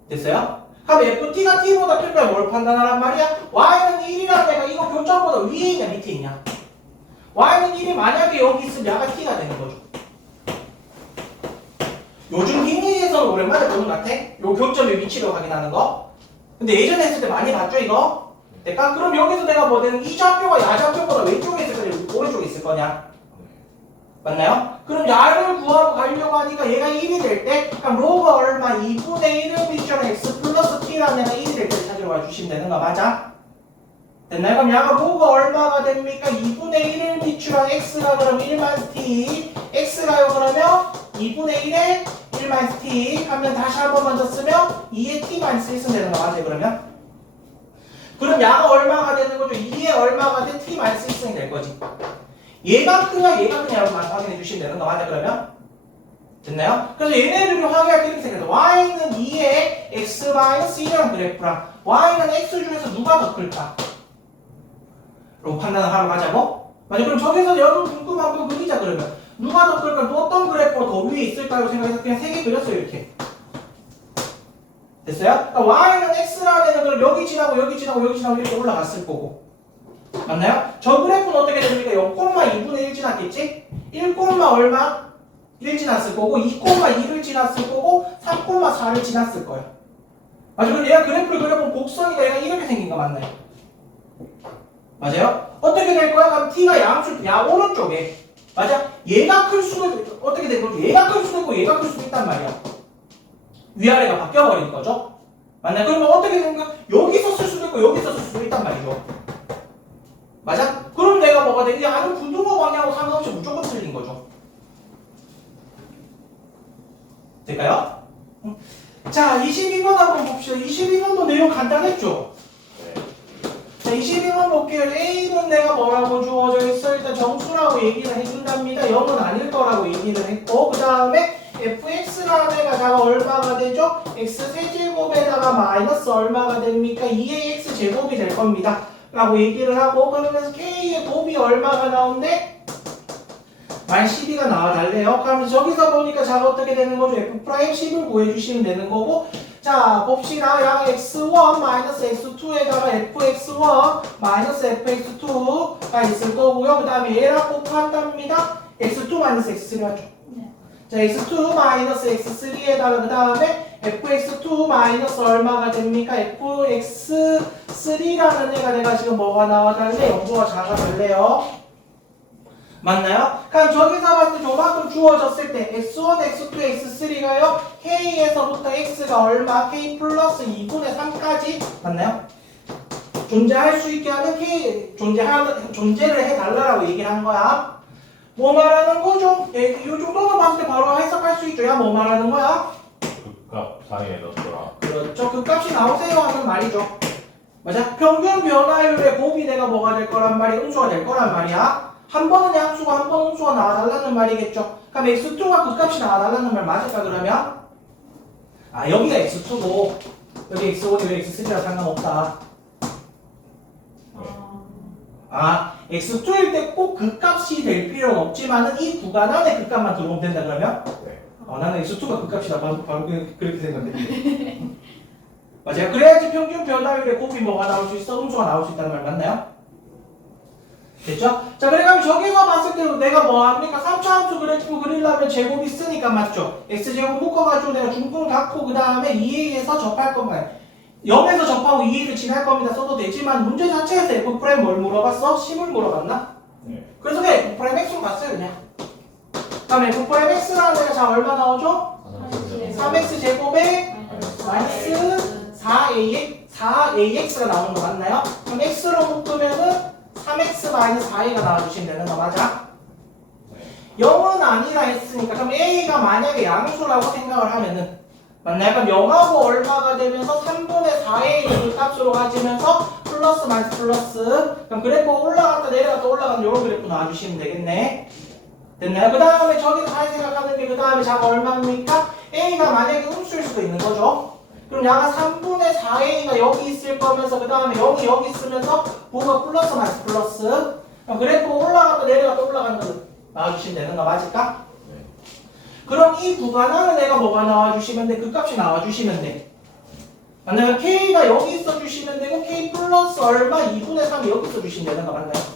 됐어요? 그럼 FT가 T보다 클까요? 뭘 판단하란 말이야? Y는 1이라는 애가 이거 교점보다 위에 있냐 밑에 있냐? Y는 1이 만약에 여기 있으면 야가 T가 되는 거죠. 요즘 빅리에서는 오랜만에 보는 것 같아? 요 교점의 위치를 확인하는 거. 근데 예전에 했을 때 많이 봤죠 이거? 그러니까 그럼 여기서 내가 뭐 되는 이 좌표가 야좌표보다 왼쪽에 있을 거냐 오른쪽에 있을 거냐? 맞나요? 그럼 야를 구하러 가려고 하니까 얘가 1이 될 때 그럼 로가 얼마? 2분의 1을 비춰는 x 플러스 t라는 애가 1이 될 때 찾으러 와주시면 되는 거 맞아? 됐나요? 그럼 야가 로가 얼마가 됩니까? 2분의 1을 비추랑 x가 그럼 1-t x가요 그러면 2분의 1에 1-t 하면 다시 한 번만 더 쓰면 2에 t-1 쓰면 되는 거 맞아요 그러면? 그럼 야가 얼마가 되는 거죠? 2에 얼마가 돼? t-1이 될 거지. 얘가 크냐 얘가 크냐라고 확인해 주시면 되는 거 맞아 그러면? 됐나요? 그래서 얘네들을 확인할 때 이렇게 생각해서 y는 2에 x-1이라는 그래프랑 y는 x 중에서 누가 더 클까? 라고 판단을 하러 가자고? 맞아 그럼 저기서 여기 궁금 한번 그리자 그러면 누가 더 클까? 또 어떤 그래프가 더 위에 있을까요? 생각해서 그냥 3개 그렸어요 이렇게 됐어요? 그러니까 y는 x라는 애는 그럼 여기 지나고 여기 지나고 여기 지나고 이렇게 올라갔을 거고 맞나요? 저 그래프는 어떻게 됩니까? 0,2분의 1 지났겠지? 1, 얼마? 1 지났을 거고 2,2를 지났을 거고 3,4를 지났을 거예요. 맞아 그럼 얘가 그래프를 그려보면 곡선이가 얘가 이렇게 생긴 거 맞나요? 맞아요? 어떻게 될 거야? 그럼 t가 야 오른쪽에 맞아? 얘가 클 수도 어떻게 될 거죠? 얘가 클 수도 있고 얘가 클 수도 있단 말이야. 위아래가 바뀌어버린 거죠? 맞나요? 그러면 어떻게 되는가? 여기서 쓸 수도 있고 여기서 쓸 수도 있단 말이죠. 맞아? 그럼 내가 뭐가 돼? 이 아는 분동호 방향하고 상관없이 무조건 틀린 거죠. 될까요? 자, 22번 한번 봅시다. 22번도 내용 간단했죠? 네. 자, 22번 볼게요. A는 내가 뭐라고 주어져 있어? 일단 정수라고 얘기를 해준답니다. 0은 아닐 거라고 얘기를 했고, 그 다음에 fx라는 애가 자가 얼마가 되죠? x 세제곱에다가 마이너스 얼마가 됩니까? 2ax 제곱이 될 겁니다. 라고 얘기를 하고, 그러면서 k의 곱이 얼마가 나온대? 만 12가 나와달래요. 그러면 저기서 보니까 자가 어떻게 되는 거죠? f'10을 구해주시면 되는 거고, 자, 봅시다. 양 x1 마이너스 x2에다가 fx1 마이너스 fx2가 있을 거고요. 그 다음에 얘랑 곱한답니다. x2 마이너스 x3 하죠. 자, x2 마이너스 x3에다가 그 다음에 fx2 마이너스 얼마가 됩니까? fx3라는 애가 내가 지금 뭐가 나와달래? 영도가 작아달래요. 맞나요? 그럼 저기서 봤을 때 요만큼 주어졌을 때 x1, x2, x3가요 k에서부터 x가 얼마? k 플러스 2분의 3까지 맞나요? 존재할 수 있게 하는 k 존재를 해달라고 얘기를 한 거야. 뭐 말하는 거죠? 이 정도만 봤을 때 바로 해석할 수 있죠. 야, 뭐 말하는 거야? 극값 사이에 넣더라. 그렇죠. 그 값이 나오세요 하는 말이죠. 맞아? 평균 변화율의 곱이 내가 뭐가 될 거란 말이야? 음수가 될 거란 말이야. 한 번은 양수고 한 번은 음수가 나와달라는 말이겠죠. 그럼 x2가 그 값이 나와달라는 말 맞을까 그러면? 아, 여기가 x2고 여기 x5, 여기 x3랑 상관없다. 아, x2일 때 꼭 그 값이 될 필요는 없지만은 이 구간 안에 그 값만 들어오면 된다 그러면? 네. 나는 x2가 그 값이다. 바로 그렇게 생각했는데. 맞아요. 그래야지 평균 변화율의 곱이 뭐가 나올 수 있어? 음수가 나올 수 있다는 말 맞나요? 됐죠? 자, 그래가면 저기서 봤을 때도 내가 뭐 합니까? 3차 함수 그래프 그리려면 제곱이 쓰니까 맞죠? x제곱 묶어가지고 내가 중분 갖고 그 다음에 2a에서 접할 겁니다. 0에서 접하고 2a를 지날 겁니다. 써도 되지만 문제 자체에서 f' 뭘 물어봤어? 10을 물어봤나? 네. 그래서 그냥 f' x로 갔어요 그냥. 그다음에 f' x라는 데가 자 얼마 나오죠? 3x 제곱에 마이너스 4ax가 나오는 거 맞나요? 그럼 x로 묶으면은 3x 마이너스 4a가 나와주시면 되는 거 맞아? 0은 아니라 했으니까 그럼 a가 만약에 양수라고 생각을 하면은 맞나요? 그럼 0하고 얼마가 되면서 3분의 4a 그 값으로 가지면서 플러스 마이너스 플러스 그럼 그래프 올라갔다 내려갔다 올라가는 이런 그래프 나와주시면 되겠네. 됐나요? 그 다음에 저기서 잘 생각하는 게 그 다음에 자가 얼마입니까? a가 만약에 음수일 수도 있는 거죠. 그럼 양가 3분의 4a가 여기 있을 거면서 그 다음에 0이 여기 있으면서 부가 플러스 마이너스 플러스 그럼 그래프 올라갔다 내려갔다 올라가는 거 나와주시면 되는 거 맞을까? 네. 그럼 이 구간 안에 내가 뭐가 나와주시면 돼? 그 값이 나와주시면 돼. 맞나요? k가 여기 있어주시면 되고 k 플러스 얼마 2분의 3이 여기 있어주시면 되는 거 맞나요?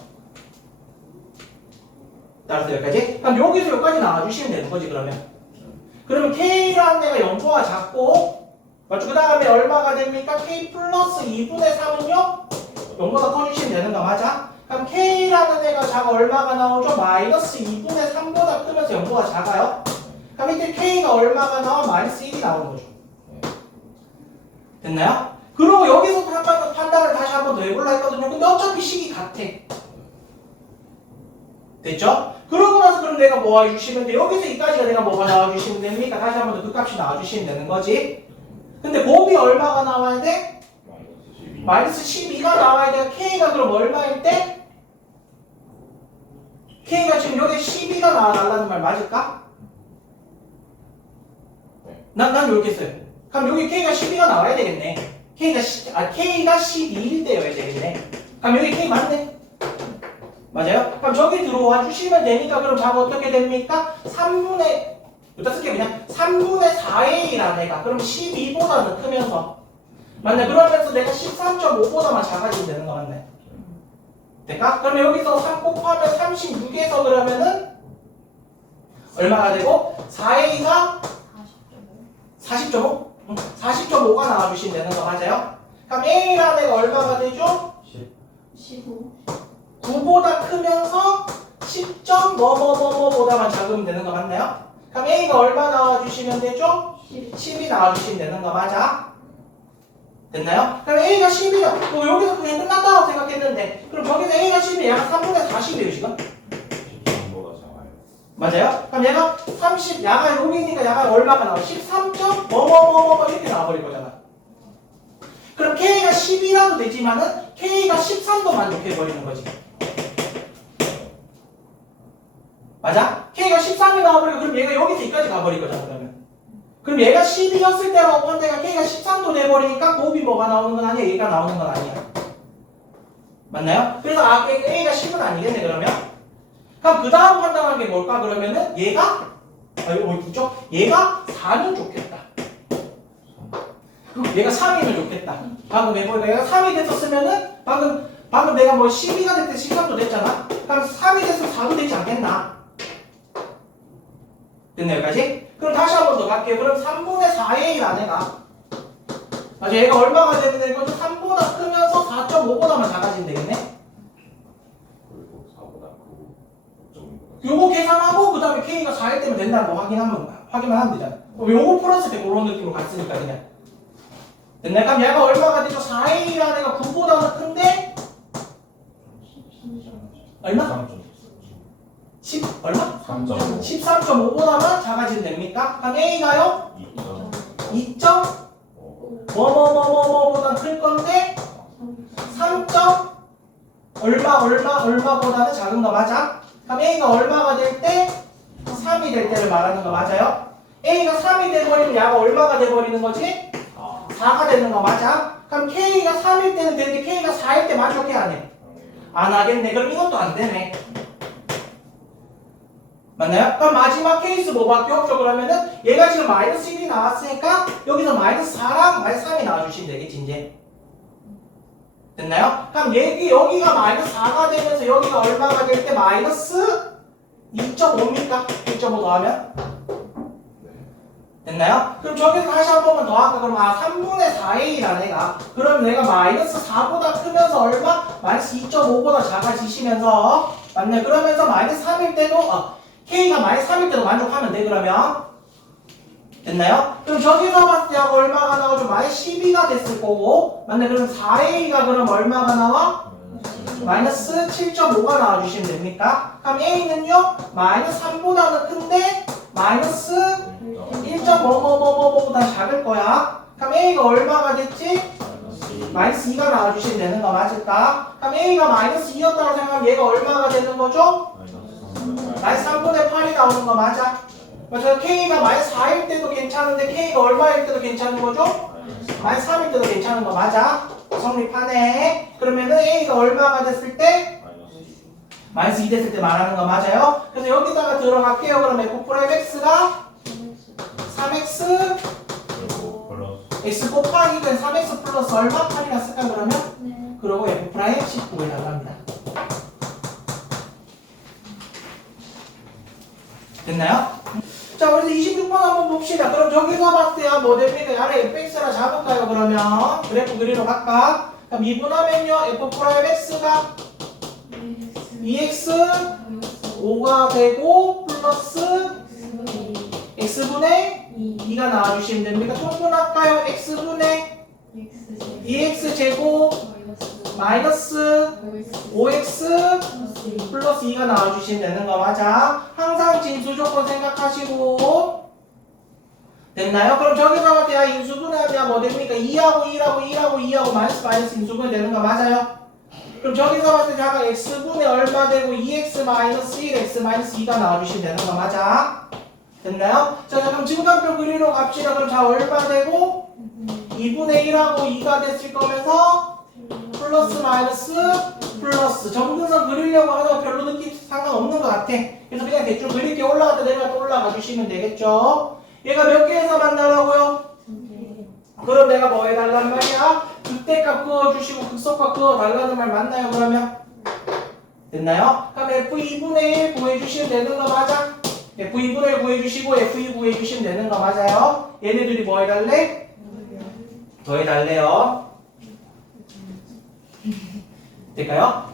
따라서 여기까지? 그럼 여기서 여기까지 나와주시면 되는 거지 그러면. 그러면 k라는 애가 0보다 작고 맞죠? 그 다음에 얼마가 됩니까? k 플러스 2분의 3은요? 0보다 커주시면 되는 거 맞아? 그럼 k라는 애가 작아 얼마가 나오죠? 마이너스 2분의 3보다 크면서 0보다 작아요? 그럼 이때 k가 얼마가 나와? 마이너스 1이 나오는 거죠. 됐나요? 그리고 여기서 판단을 다시 한 번 더 해볼라 했거든요. 근데 어차피 식이 같아. 됐죠? 그러고 나서 그럼 내가 뭐 해주시면 돼? 여기서 이까지가 내가 뭐가 나와주시면 됩니까? 다시 한 번 더 그 값이 나와주시면 되는 거지. 근데 곱이 얼마가 나와야 돼? 마이너스 12가 나와야 돼. k가 그럼 얼마일 때? k가 지금 여기 12가 나와달라는 말 맞을까? 난 이렇게 써요. 그럼 여기 k가 12가 나와야 되겠네. k가 12일 때여야 되겠네. 그럼 여기 k 맞네? 맞아요? 그럼 저기 들어와 주시면 되니까 그럼 자가 어떻게 됩니까? 3분의 여기다 쓸게요 그냥 3분의 4a라는 애가 그럼 12보다는 크면서 맞네? 그러면서 내가 13.5보다만 작아지면 되는 거 맞네? 될까? 그러면 여기서 3 곱하면 36에서 그러면은 얼마가 되고 4a가 40.5? 40.5가 나와주시면 되는 거 맞아요? 그럼 a라는 애가 얼마가 되죠? 15. 9보다 크면서 10.뭐뭐뭐뭐보다만 작으면 되는 거 맞나요? 그럼 a가 얼마 나와주시면 되죠? 10이 나와주시면 되는 거 맞아? 됐나요? 그럼 A가 10이야. 여기서 그냥 끝났다고 생각했는데 그럼 저기서 A가 10이 얘가 3분의 40이에요 지금? 13보다 작아요. 맞아요? 그럼 얘가 30, 야가 여기니까 야가 얼마가 나와? 13점 뭐뭐뭐뭐 이렇게 나와버릴 거잖아. 그럼 K가 10이라도 되지만은 K가 13도 만족해버리는 거지. 맞아? K가 13이 나와버리고 그럼 얘가 여기서 여기까지 가버릴 거잖아 그러면. 그럼 얘가 10이었을 때로 본 데가 K가 13도 돼버리니까 곱이 뭐가 나오는 건 아니야? 얘가 나오는 건 아니야. 맞나요? 그래서 A가 10은 아니겠네 그러면? 그럼 그 다음 판단하는 게 뭘까? 그러면은 얘가 있죠? 얘가 4면 좋겠다. 얘가 3이면 좋겠다. 방금 해보니까 얘가 3이 됐었으면은 방금 내가 뭐 12가 됐든 13도 됐잖아. 그럼 3이 됐으면 4도 되지 않겠나? 됐네 여기까지? 그럼 다시 한 번 더 갈게요. 그럼 3분의 4의 1 안에가 맞아 얘가 얼마가 되는 거죠? 3보다 크면서 4.5보다만 작아지면 되겠네? 그리고 4보다 크고 6.5보다 요거 계산하고 그 다음에 K가 4일 때면 된다는 거 확인만 하면 되잖아. 요거 플러스 때 그런 느낌으로 갔으니까 그냥 됐네? 그럼 얘가 얼마가 되죠? 4의 1 안에가 9보다는 큰데 얼마? 10 얼마? 3.5 13.5보다만 작아지면 됩니까? 그럼 A가요? 2. 뭐뭐뭐뭐뭐보다 클 건데 3. 얼마보다는 작은 거 맞아? 그럼 A가 얼마가 될 때 3이 될 때를 말하는 거 맞아요? A가 3이 돼버리면 야가 얼마가 돼버리는 거지? 4가 되는 거 맞아? 그럼 K가 3일 때는 되는데 K가 4일 때 만족해 안 해? 안 하겠네. 그럼 이것도 안 되네. 맞나요? 그럼 마지막 케이스 뭐밖에 없죠? 그러면은 얘가 지금 마이너스 1이 나왔으니까 여기서 마이너스 4랑 마이너스 3이 나와주시면 되겠지 이제. 됐나요? 그럼 여기가 마이너스 4가 되면서 여기가 얼마가 될 때 마이너스 2.5입니까? 1.5 더하면? 됐나요? 그럼 저기서 다시 한 번만 더 할까? 그럼 3분의 4의 1 안에가 그럼 내가 마이너스 4보다 크면서 얼마? 마이너스 2.5보다 작아지시면서 맞네? 그러면서 마이너스 3일 때도 K가 마이너스 3일 때도 만족하면 돼 그러면 됐나요? 그럼 저기서 봤을 때 얼마가 나오죠? 마이너스 12가 됐을 거고 맞네? 그럼 4의 1가 그럼 얼마가 나와? 마이너스 7.5가 나와주시면 됩니까? 그럼 A는요? 마이너스 3보다는 큰데 마이너스 1.5보다 작을 거야. 그럼 A가 얼마가 됐지? 마이너스 2가 나와주시면 되는 거 맞을까? 그럼 A가 마이너스 2였다고 생각하면 얘가 얼마가 되는 거죠? 마이너스 3분의 8이 나오는 거 맞아? 맞아. K가 마이너스 4일 때도 괜찮은데 K가 얼마일 때도 괜찮은 거죠? 마이너스 3일 때도 괜찮은 거 맞아? 성립하네. 그러면은 A가 얼마가 됐을 때? 마이너스 2 됐을 때 말하는 거 맞아요? 그래서 여기다가 들어갈게요. 그럼 F'X가 3X X 곱하기 3X 플러스 얼마? 8이 났을까 그러면? 네. 그러고 F'19에 나갑니다. 됐나요? 자, 그래서 26번 한번 봅시다. 그럼 저기서 봤을 때 뭐 됩니까? 아래 fx라 잡을까요? 그러면 그래프 그리러 갈까? 그럼 미분하면요 F'X가 2x 5가 되고 플러스 x분의 2가 나와주시면 됩니까? 통분할까요? x분의 2x 제곱 마이너스 5x 플러스 2가 나와주시면 되는 거 맞아? 항상 진수 조건 생각하시고 됐나요? 그럼 저기서 봤을 때 인수분해하면 뭐 됩니까? 2하고 1하고 1하고 2하고 마이너스 인수분해 되는 거 맞아요? 그럼 저기서 봤을 때 잠깐 x분의 얼마 되고 2x 마이너스 1 x 마이너스 2가 나와주시면 되는 거 맞아? 됐나요? 자 그럼 증강표 그리러 갑시다. 그럼 자 얼마 되고 2분의 1하고 2가 됐을 거면서 플러스 마이너스 플러스 점근선 그리려고 하다가 별로 느낌 상관없는 것 같아. 그래서 그냥 대충 그릴게 올라갔다 내려갔다 올라가 주시면 되겠죠. 얘가 몇 개에서 만나라고요? 그럼 내가 뭐 해달란 말이야? 극대값 그어주시고 극소값 그어달라는 말 맞나요 그러면? 됐나요? 그럼 F2분의 1 구해주시면 되는 거 맞아? F2분의 1 구해주시고 F2 구해주시면 되는 거 맞아요? 얘네들이 뭐 해달래? 더 해달래요. 될까요?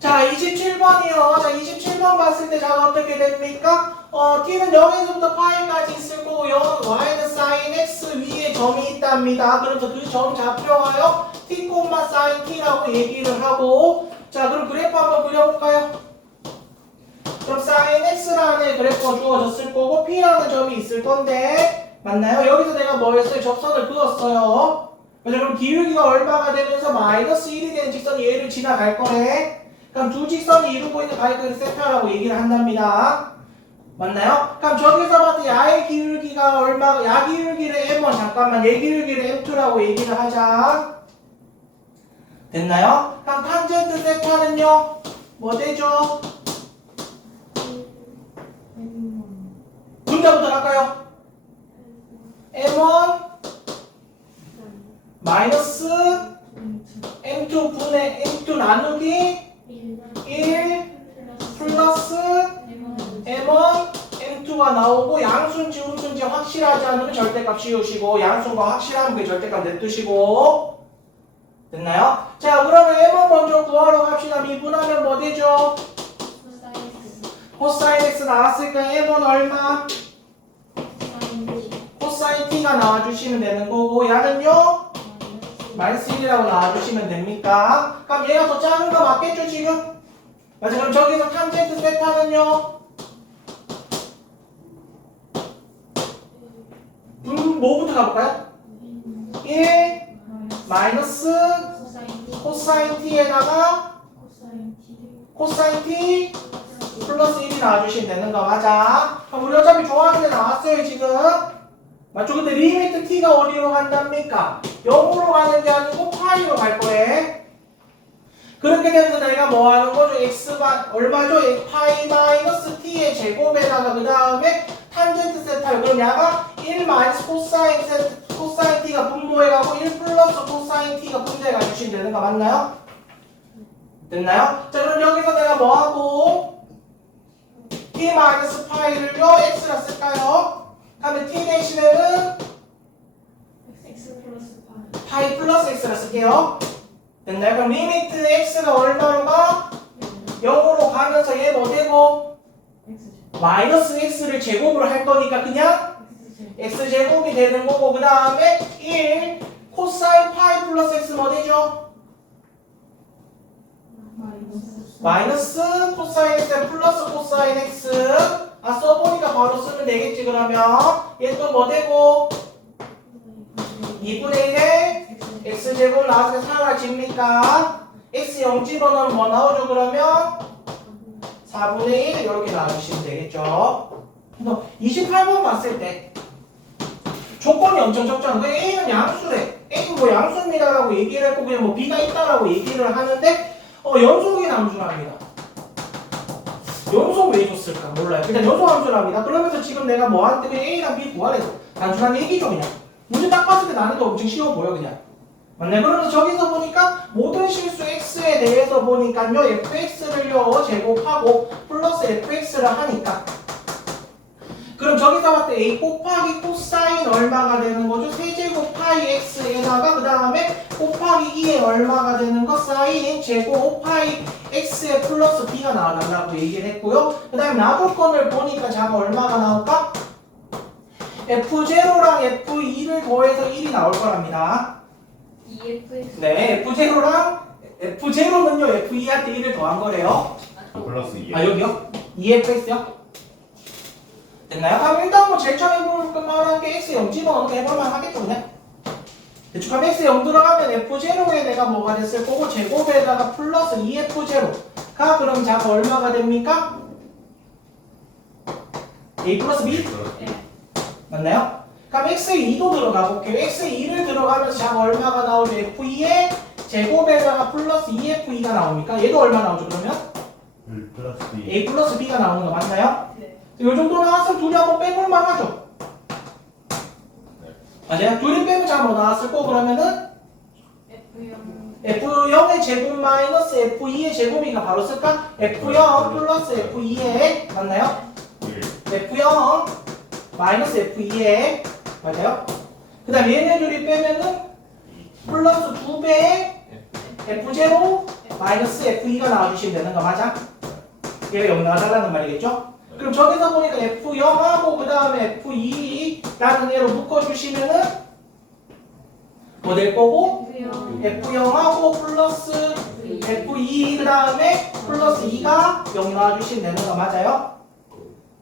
자 27번이요. 자 27번 봤을 때 자 어떻게 됩니까? t는 0에서부터 파이까지 있을 거고 y는 sin x 위에 점이 있답니다. 그래서 그 점 좌표가요 t, sin t라고 얘기를 하고 자 그럼 그래프 한번 그려볼까요? 그럼 sin x라는 그래프가 주어졌을 거고 p라는 점이 있을 건데 맞나요? 여기서 내가 뭐 했어요? 접선을 그었어요. 그래서 그럼 기울기가 얼마가 되면서 마이너스 1이 되는 직선이 얘를 지나갈 거네. 그럼 두 직선이 이루고 있는 가이드를 세타라고 얘기를 한답니다. 맞나요? 그럼 저기서 봤을 때 야의 기울기가 얼마, 야 기울기를 M1 잠깐만 얘 기울기를 M2라고 얘기를 하자. 됐나요? 그럼 탄젠트 세타는요? 뭐 되죠? 문자부터 갈까요? M1 마이너스 M2 분의 M2 나누기 1 플러스 M1 M2가 나오고 양수인지 음수인지 확실하지 않으면 절대값 씌우시고 양수가 확실하면 그 절대값 냅두시고 됐나요? 자 그러면 M1 먼저 구하러 갑시다. 미분하면 뭐 되죠? 코사인 X 나왔으니까 M1 얼마? 코사인 T가 나와주시면 되는 거고 야는요? 마이너스 1이라고 나와주시면 됩니까? 그럼 얘가 더 작은 거 맞겠죠 지금? 맞아. 그럼 저기서 탄젠트 세타는요? 뭐부터 가볼까요? 1 마이너스 코사인 t에다가 코사인 t 플러스 1이 나와주시면 되는 거 맞아. 그럼 우리 어차피 좋아하는 데 나왔어요 지금. 맞죠? 근데 리미트 t가 어디로 간답니까? 0으로 가는 게 아니고 파이로 갈 거래. 그렇게 되면서 내가 뭐 하는 거죠? x가 얼마죠? 파이 마이너스 t의 제곱에다가 그 다음에 탄젠트 세타요. 그럼 야가 1 마이너스 코사인 t가 분모해가고 1 플러스 코사인 t가 분모해가 주시면 되는 거 맞나요? 됐나요? 자 그럼 여기서 내가 뭐 하고 t 마이너스 파이를요 x라 쓸까요? 하면 t 대신에는 파이 플러스 x라 쓸게요. 됐나요? 그럼 리미트 x가 얼마로 가? 0으로 가면서 얘 뭐 되고? 마이너스 x를 제곱으로 할 거니까 그냥 x제곱이 되는 거고 그 다음에 1 코사인 파이 플러스 x 뭐 되죠? 마이너스 코사인 x 플러스 코사인 x 써보니까 바로 쓰면 되겠지. 그러면 얘 또 뭐 되고? 2분의 1에 x제곱 나와서 사라집니까? x 0 집어넣으면 뭐 나오죠 그러면? 4분의 1 이렇게 나와주시면 되겠죠. 그래서 28번 봤을 때 조건이 엄청 적잖아. 그 A는 양수래. A는 뭐 양수입니다라고 얘기를 했고 그냥 뭐 B가 있다라고 얘기를 하는데 연속이 함수랍니다. 연속 왜 줬을까? 몰라요. 일단 연속 함수랍니다. 그러면서 지금 내가 뭐하는데 그냥 A랑 B 구하래서 단순한 얘기죠 그냥. 문제 딱 봤을 때 나는 더 엄청 쉬워 보여 그냥. 맞네. 그러면서 저기서 보니까 모든 실수 x에 대해서 보니까요 fx를요 제곱하고 플러스 fx를 하니까 그럼 저기서 봤을 때 a 곱하기 코사인 얼마가 되는 거죠? 세제곱 파이 x에다가 그 다음에 곱하기 2에 얼마가 되는 거? 사인 제곱 파이 x에 플러스 b가 나와달라고 얘기를 했고요. 그 다음에 나조건을 보니까 자가 얼마가 나올까? f0랑 f2를 더해서 1이 나올 거랍니다. 네, F0랑 F0는요 F2한테 1을 더한 거래요. 플러스 2. 아 여기요? 2fx요? 됐나요? 그럼 일단 뭐 제일 처음에 말한 게 x 0 집어넣는 거 해볼만 하겠죠 그냥. 대충 그럼 x 0 들어가면 F0에 내가 뭐가 됐을 거고 제곱에다가 플러스 2f0가 그럼 자가 얼마가 됩니까? a 플러스 b? 맞나요? 그럼 x에 2도 들어가 볼게요. x에 2를 들어가면서 자가 얼마가 나오죠? f2에 제곱에다가 플러스 2f2가 나옵니까? 얘도 얼마 나오죠 그러면? 플러스 B. a 플러스 b가 나오는 거 맞나요? 네. 요 정도 나왔으면 둘이 한번 빼볼만 하죠? 네. 맞아요? 둘이 빼면 자가 뭐 나왔을 거 그러면은? f0의 제곱 마이너스 f2의 제곱이가 바로 쓸까? f0 플러스 f2에 맞나요? 1. f0 마이너스 f2에 맞아요? 그 다음 얘네 둘이 빼면은 플러스 2배의 f0 마이너스 f2가 나와주시면 되는 거 맞아? 얘가 0 나와달라는 말이겠죠? 그럼 저기서 보니까 F0하고 그 다음에 F2라는 애로 묶어주시면은 뭐 될 거고? F0하고 플러스 F2 그 다음에 플러스 2가 0 나와주시면 되는 거 맞아요?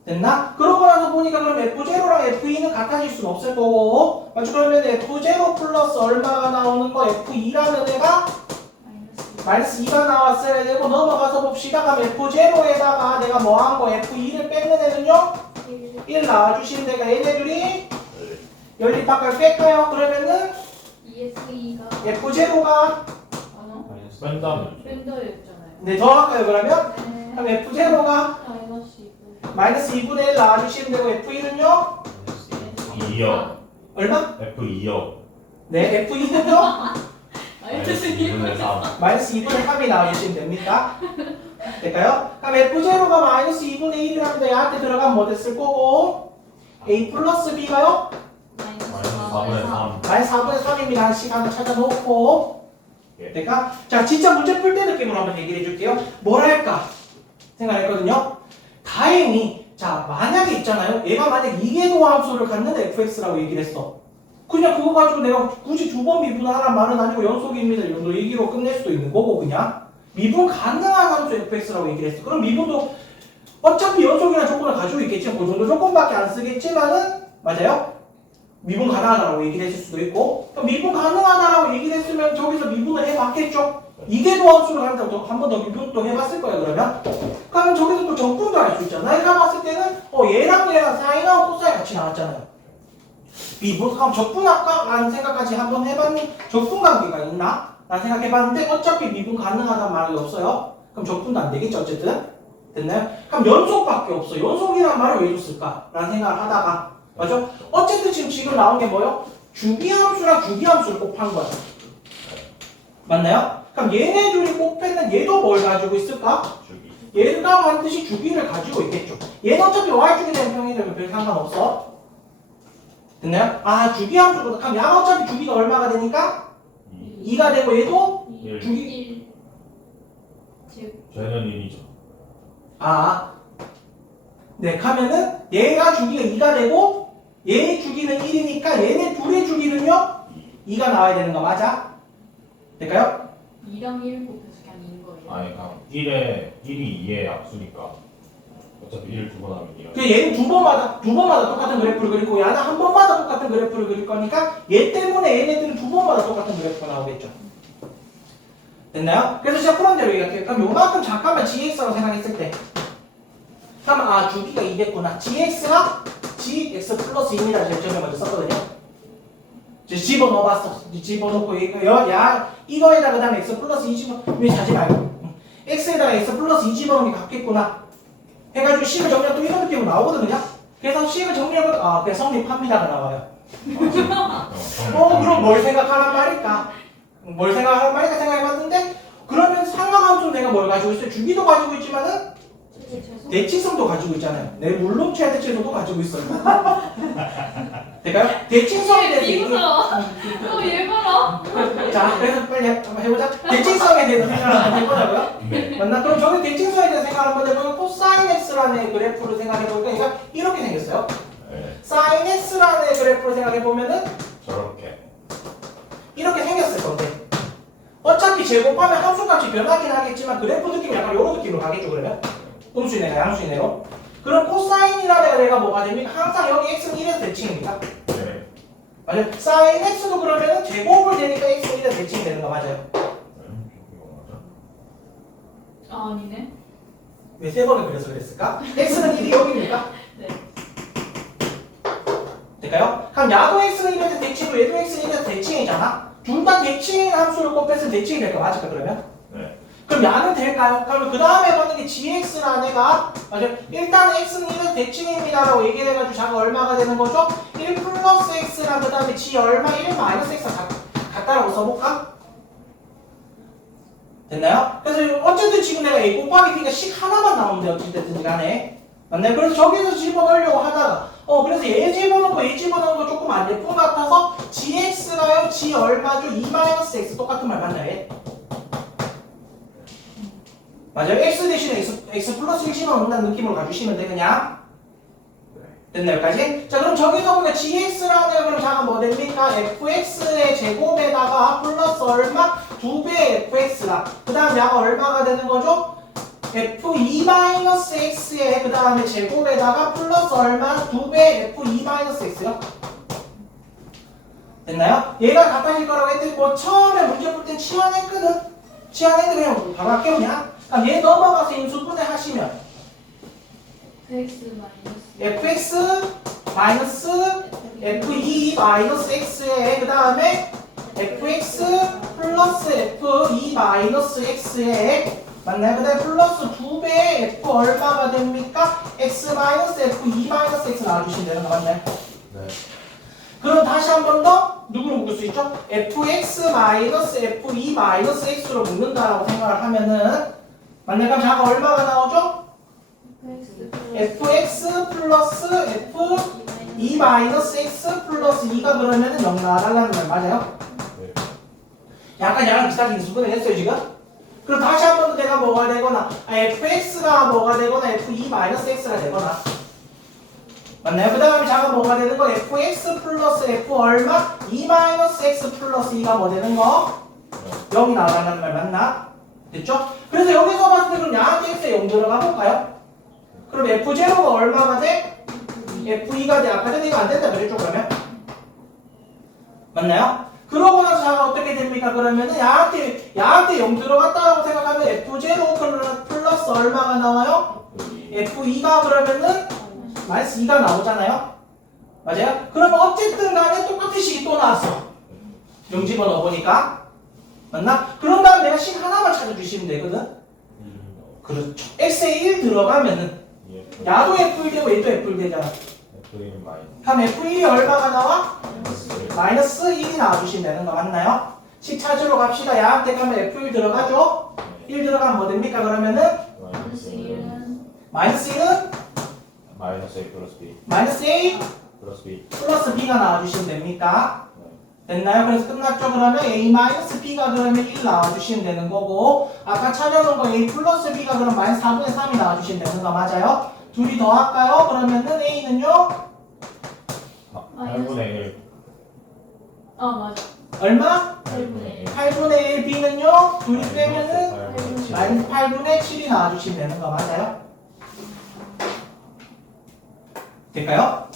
됐나? 그러고 나서 보니까 그럼 F0랑 F2는 같아질 수는 없을 거고 맞죠? 그러면 F0 플러스 얼마가 나오는 거 F2라는 애가 마이너스 2가 나왔어야 되고 넘어가서 봅시다. 그럼 F0에다가 내가 뭐 한 거 F2를 뺏는 애는요? 1 나와주시면 되니까 얘네들이 연립합을 뺄까요? 그러면은 ESE가 F0가 뺀다면 밴더였잖아요. 네, 더 할까요 그러면? 네. 그럼 F0가 마이너스 2. 마이너스 2분의 1 나와주시면 되고 F1은요? 2요. 얼마? F2요. 네, F2는요? 마이너스 2분의 3. 마이너스 2분의 3이 나와주시면 됩니까? 될까요? 그럼 F0가 마이너스 2분의 1이라는데 얘한테 들어가면 뭐 됐을 거고 A 플러스 B가요? 마이너스 4분의 3. 마이너스 4분의 3입니다. 시간을 찾아놓고 예. 그러니까 자 진짜 문제 풀 때 느낌으로 한번 얘기를 해줄게요. 뭘 할까 생각했거든요. 다행히 자 만약에 있잖아요. 얘가 만약 이계도 함수를 갖는데 fx라고 얘기를 했어. 그냥 그거 가지고 내가 굳이 두 번 미분하란 말은 아니고 연속입니다. 이 정도 얘기로 끝낼 수도 있는 거고 그냥 미분 가능한 함수 fx라고 얘기를 했어. 그럼 미분도 어차피 연속이라는 조건을 가지고 있겠지만 그 정도 조건밖에 안 쓰겠지만은 맞아요? 미분 가능하다라고 얘기를 했을 수도 있고 그럼 미분 가능하다라고 얘기를 했으면 저기서 미분을 해봤겠죠? 이계도 함수를 한다고 한 번 더 미분 또 해봤을 거야 그러면 그러면 저기서 또 적분도 할 수 있잖아. 내가 봤을 때는 얘랑 사인하고 코사인 같이 나왔잖아요. 미분 그럼 적분 할까? 라는 생각까지 한번 해봤니? 적분 관계가 있나? 라는 생각해봤는데 어차피 미분 가능하다는 말이 없어요. 그럼 적분도 안 되겠죠 어쨌든 됐나요? 그럼 연속밖에 없어. 연속이란 말을 왜 줬을까? 라는 생각을 하다가 맞죠? 어쨌든 지금 나온 게 뭐요? 주기함수랑 주기함수를 곱한 거야. 맞나요? 그럼 얘네 둘이 곱했는 얘도 뭘 가지고 있을까? 주기. 얘가 반드시 주기를 가지고 있겠죠. 얘는 어차피 y축이 되는 평이되면 별 상관없어. 됐나요? 아 주기함수보다 그럼 얘가 어차피 주기가 얼마가 되니까? 2가 되고 얘도 1. 주기 1. 쟤는 1이죠. 네 하면은 얘가 주기가 2가 되고 얘의 주기는 1이니까 얘네 둘의 주기는요? 2가 나와야 되는 거 맞아? 될까요? 2랑 1 곱해서 그냥 2인 거예요. 아니, 그냥 1이 2의 약수니까. 어차피 1을 두 번 하면 2가. 그 얘는 두 번마다 똑같은 그래프를 그리고 얘는 한 번마다 똑같은 그래프를 그릴 거니까 얘 때문에 얘네들은 두 번마다 똑같은 그래프가 나오겠죠. 됐나요? 그래서 제가 풀은 대로 얘기할게요. 그럼 요만큼 잠깐만 gx라고 생각했을 때 그럼 주기가 2겠구나. gx가 gx 플러스 2입니다. 제가 저번에 먼저 썼거든요. 집어넣어봤어. 집어넣고 이거에다가 그다음에 x 플러스 2 집어넣으면 자지 말고 x에다가 x 플러스 2 집어넣으면 같겠구나 해가지고 식을 정리하면 또 이런 느낌으로 나오거든요. 그래서 식을 정리하면 그래 성립합니다가 나와요. 그럼 뭘 생각하란 말일까? 뭘 생각하란 말일까 생각해봤는데 그러면 상하함수는 내가 뭘 가지고 있어요? 주기도 가지고 있지만은 대칭성도 가지고 있잖아요. 내 물론 최대체도 가지고 있어요. 될까요? 대칭성에 대해서 얘 봐라. 자, 그래서 빨리 한번 해보자. 대칭성에 대해서 생각을 한번 해보자고요. 네. 맞나? 그럼 저는 대칭성에 대해서 생각 한번 해보면 코사인 x라는 그래프를 생각해보니까 얘가 이렇게 생겼어요. 네. 사인 x라는 그래프를 생각해보면은 저렇게. 이렇게 생겼을 건데 어차피 제곱하면 함수값이 변하긴 하겠지만 그래프 느낌이 약간 이런 느낌으로 가겠죠 그러면? 음수이네가 양수이네로. 그럼 코사인이라는 애가 뭐가 됩니까? 항상 여기 x는 1에서 대칭입니다. 네. 맞아요? 사인 x도 그러면은 제곱을 되니까 x는 1에서 대칭이 되는 거 맞아요? 아니네. 왜 세 번을 그래서 그랬을까? x는 1이 여기입니까? 네. 될까요? 그럼 야도 x는 1에서 대칭이고 얘도 x는 1에서 대칭이잖아? 둘 다 대칭인 함수를 곱해서 대칭이 될까 맞을까 그러면? 네. 그럼 야는 될까요? 그러면 그 다음에 받는 게 gx라는 애가 맞아요? 일단 x는 1에서 대칭입니다 라고 얘기를 해가지고 자가 얼마가 되는 거죠? 1 플러스 x랑 그 다음에 g 얼마? 1 마이너스 x가 같다라고 써볼까? 됐나요? 그래서 어쨌든 지금 내가 a 곱하기 t가 식 하나만 나오면 돼 어쨌든 간에 맞나요? 그래서 저기서 집어넣으려고 하다가 그래서 얘 집어넣고 얘 집어넣은 거 조금 안 예쁜 것 같아서 gx가요? g 얼마죠? 2 마이너스 x 똑같은 말 맞나요? 맞아요. x 대신에 x 플러스 1 집어넣는다는 느낌으로 가주시면 돼 그냥. 됐나요 여기까지? 자 그럼 저기서 보니까 gx라는 그럼 자가 뭐 됩니까? fx의 제곱에다가 플러스 얼마? 2배 fx라. 그 다음 야가 얼마가 되는 거죠? f2-x에 그 다음에 제곱에다가 플러스 얼마? 2배 f2-x요. 됐나요? 얘가 같아질 거라고 했더니 뭐 처음에 문제 볼 땐 치환했거든. 치환했는데 그냥 바로 할게요 그냥. 그럼 얘 넘어가서 인수분해 하시면 fx 마이너스 fx f2-x에 그 다음에 fx 플러스 f2-x에 맞나요? 그 다음에 플러스 2배 f 얼마가 됩니까? x 마이너스 f2-x 나와주시면 되는 거 맞나요? 네. 그럼 다시 한 번 더 누구로 묶을 수 있죠? fx 마이너스 f2-x로 묶는다라고 생각을 하면은 맞나요? 그럼 자가 얼마가 나오죠? fx 플러스 f2-x 플러스 2가 그러면은 0 나와달라는 말 맞아요? 네. 약간 얘랑 비슷하게 인수분해 했어요 지금? 그럼 다시 한 번 더 내가 뭐가 되거나 fx가 뭐가 되거나 f2-x가 되거나 맞나요? 그 다음에 자가 뭐가 되는 거 fx 플러스 f 얼마? 2-x 플러스 2가 뭐 되는 거? 0이 나와달라는 말 맞나? 됐죠? 그래서 여기서 봤을 때 그럼 양한테 x에 0 들어가 볼까요? 그럼 f0가 얼마가 돼? f2가 돼. 아까 전에 이거 안 된다 그랬죠 그러면? 맞나요? 그러고 나서 자가 어떻게 됩니까? 그러면은 야한테 0 들어갔다라고 생각하면 f0 플러스 얼마가 나와요? f2가 그러면은 마이너스 2가 나오잖아요? 맞아요? 그러면 어쨌든 간에 똑같은 식이 또 나왔어. 0 집어넣어 보니까. 맞나? 그런 다음 내가 식 하나만 찾아주시면 되거든? 그렇죠. x에 1 들어가면은 야도 f1 되고 얘도 f1 되잖아. F는 마이너스. 그럼 f1이 얼마가 나와? 마이너스. 마이너스 1이 나와주시면 되는 거 맞나요? 식 찾으러 갑시다. 야한테 가면 f1 들어가죠? 1 들어가면 뭐 됩니까? 그러면은 마이너스 1은 마이너스 1은 마이너스 A 플러스 B 마이너스 a 플러스 B. 플러스 b가 나와주시면 됩니까? 네. 됐나요? 그래서 끝났죠? 그러면 a 마이너스 b가 그러면 1 나와주시면 되는 거고 아까 찾아놓은 거 a 플러스 b가 그럼 마이너스 4분의 3이 나와주시면 되는 거 맞아요? 둘이 더 할까요? 그러면은 a는요? 8분의 1. 아 맞아 얼마? 8분의 1 8분의 1 b는요? 둘이 빼면은 마이너스 8분의 마이너스 8분의 7이 나와주시면 되는 거 맞아요? 될까요?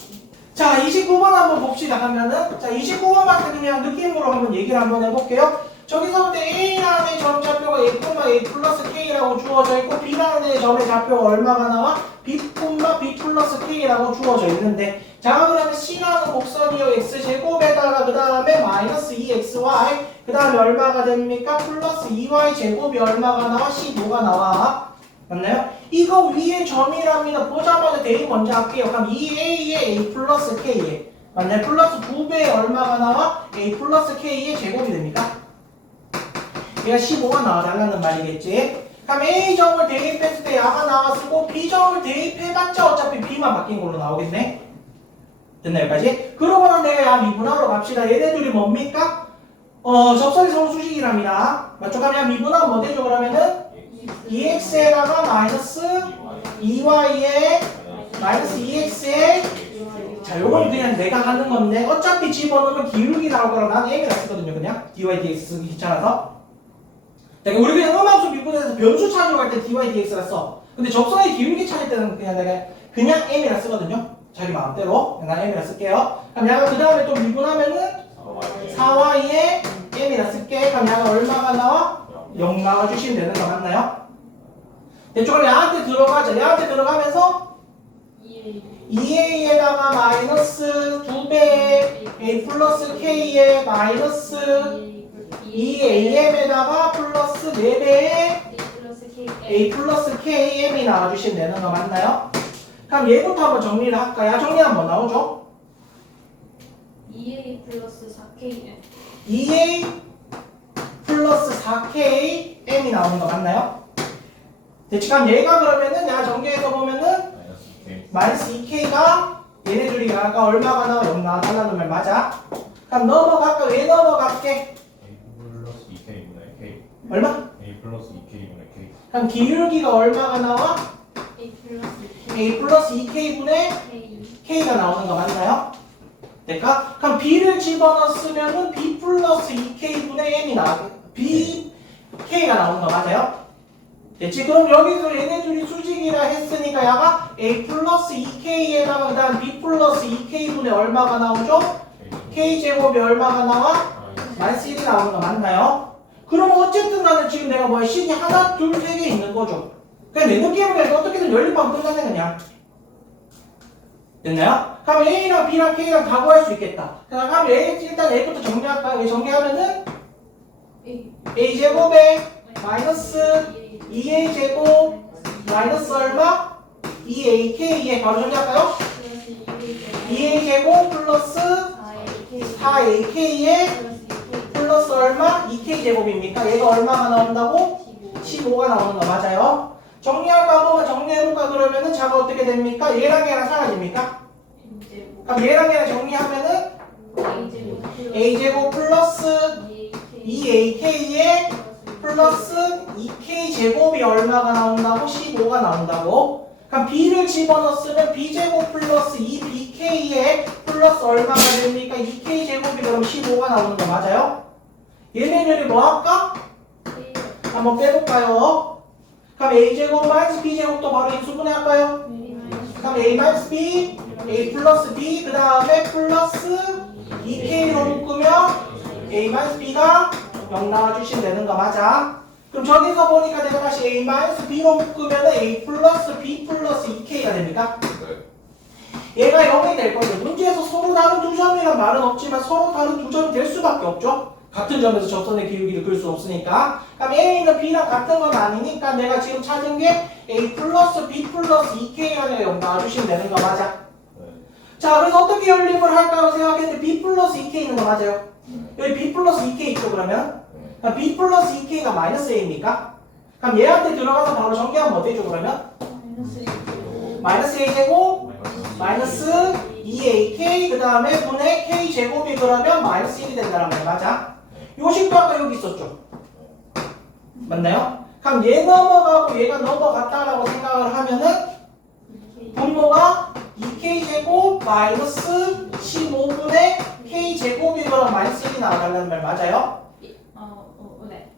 자 29번 한번 봅시다 하면은 자 29번만 그냥 느낌으로 한번 얘기를 한번 해볼게요. 저기서부터 A라는 점 좌표가 A, A 플러스 K라고 주어져 있고 B라는 점의 좌표가 얼마가 나와? B, B 플러스 K라고 주어져 있는데 자 그러면 C라는 곡선이요 X제곱에다가 그 다음에 마이너스 2XY 그 다음에 얼마가 됩니까? 플러스 2Y 제곱이 얼마가 나와? 15가 나와 맞나요? 이거 위에 점이랍니다. 보자마자 대입 먼저 할게요. 그럼 2A에 A 플러스 K에 맞나요? 플러스 2배에 얼마가 나와? A 플러스 K의 제곱이 됩니까? 얘가 15가 나와달라는 말이겠지? 그럼 A점을 대입했을 때 야가 나왔고 B점을 대입해봤자 어차피 B만 바뀐 걸로 나오겠네? 됐나요 여기까지? 그러고는 내가 야 미분하러 갑시다. 얘네들이 뭡니까? 접선의 성수식이랍니다. 맞죠? 그럼 야 미분하면 뭐 되죠 그러면은? 2x에다가 마이너스 2y에 마이너스 2x에 자 요건 그냥 내가 하는 건데 어차피 집어넣으면 기울기 나올 거라고 나는 m이라 쓰거든요 그냥 dy dx 쓰기 귀찮아서 그러니까 우리 그냥 음함수 미분해서 변수 찾으러 갈 때 dy dx라 써 근데 접선의 기울기 찾을 때는 그냥 내가 그냥 m이라 쓰거든요 자기 마음대로 난 m이라 쓸게요 그럼 약간 그 다음에 또 미분하면은 4y에 m이라 쓸게 그럼 약간 얼마가 나와? 0 나와주시면 되는 거 맞나요? 됐죠? 그럼 얘한테 들어가자. 얘한테 들어가면서 2a에다가 마이너스 2배 a 플러스 k에 마이너스 2am에다가 플러스 4배에 a 플러스 km이 나와주시면 되는 거 맞나요? 그럼 얘부터 한번 정리를 할까요? 정리하면 뭐 나오죠? 2a 플러스 4km 2a 플러스 4km이 나오는 거 맞나요? 대체 그럼 얘가 그러면은 내가 전개해서 보면은 마이너스 2k가 얘네 둘이 아까 얼마가 나와? 0 나와달라는 말 맞아? 그럼 넘어갈까? 왜 넘어갈게? A 플러스 2K분의 K. 얼마? A 플러스 2K분의 K. 그럼 기울기가 얼마가 나와? A 플러스 A 플러스 2K분의 K. K가 나오는 거 맞나요? 될까? 그럼 B를 집어넣었으면은 B 플러스 2K분의 M이 B, K가 나오는 거 맞아요? 됐지? 그럼 여기서 얘네들이 수직이라 했으니까 야가 A 플러스 2K에다가 그 다음 B 플러스 2K분의 얼마가 나오죠? K제곱이 얼마가 나와? 마이너스 1이 나오는 거 맞나요? 그러면 어쨌든 간에 지금 내가 뭐야? 식이 하나, 둘, 세 개 있는 거죠. 그냥 내 느낌으로 해서 어떻게든 연립하면 끝나네 그냥. 됐나요? 그럼 A랑 B랑 K랑 다 구할 수 있겠다. 그럼 일단 A부터 정리할까요? A 정리하면은 A. A제곱에 마이너스 2A 제곱 마이너스 얼마? 2AK에 바로 정리할까요? 플러스 2A 제곱 플러스 4AK에 플러스 얼마? 2K 제곱입니까? 얘가 얼마가 나온다고? 15가 나오는 거 맞아요? 정리할 거 한 번만 정리해볼까 그러면은 자가 어떻게 됩니까? 얘랑 얘랑 사라집니까? 그럼 얘랑 얘랑 정리하면은 A제곱 플러스 2AK에 플러스 2K 제곱이 얼마가 나온다고? 15가 나온다고? 그럼 B를 집어넣었으면 B제곱 플러스 2BK에 플러스 얼마가 됩니까? 2K 제곱이 그럼 15가 나오는 거 맞아요? 얘네들이 뭐 할까? 한번 빼볼까요? 그럼 A제곱 마이너스 B제곱도 바로 인수분해 할까요? 그럼 A 마이너스 B, A 플러스 B, 그 다음에 플러스 2K로 묶으면 A 마이너스 B가 0 나와주시면 되는 거 맞아? 그럼 저기서 보니까 내가 다시 A 마이너스 B로 묶으면 A 플러스 B 플러스 2K가 됩니까? 얘가 0이 될 거죠. 문제에서 서로 다른 두 점이란 말은 없지만 서로 다른 두 점이 될 수밖에 없죠. 같은 점에서 접선의 기울기를 그릴 수 없으니까. 그럼 A는 B랑 같은 건 아니니까 내가 지금 찾은 게 A 플러스 B 플러스 2K가 0 나와주시면 되는 거 맞아? 자, 그래서 어떻게 연립을 할까요? 생각했는데 B 플러스 2K 있는 거 맞아요? 여기 B 플러스 2K 있죠 그러면? 그럼 B 플러스 2K가 마이너스 A입니까? 그럼 얘한테 들어가서 바로 전개하면 뭐 되죠 그러면? 마이너스 A제곱 마이너스 2AK 그 다음에 분의 K제곱이 그러면 마이너스 1이 된다는 말 맞아? 요 식도 아까 여기 있었죠? 맞나요? 그럼 얘 넘어가고 얘가 넘어갔다라고 생각을 하면은 분모가 2K제곱 마이너스 15분의 K제곱이 그럼 마이너스 1이 나와달라는 말 맞아요? 네.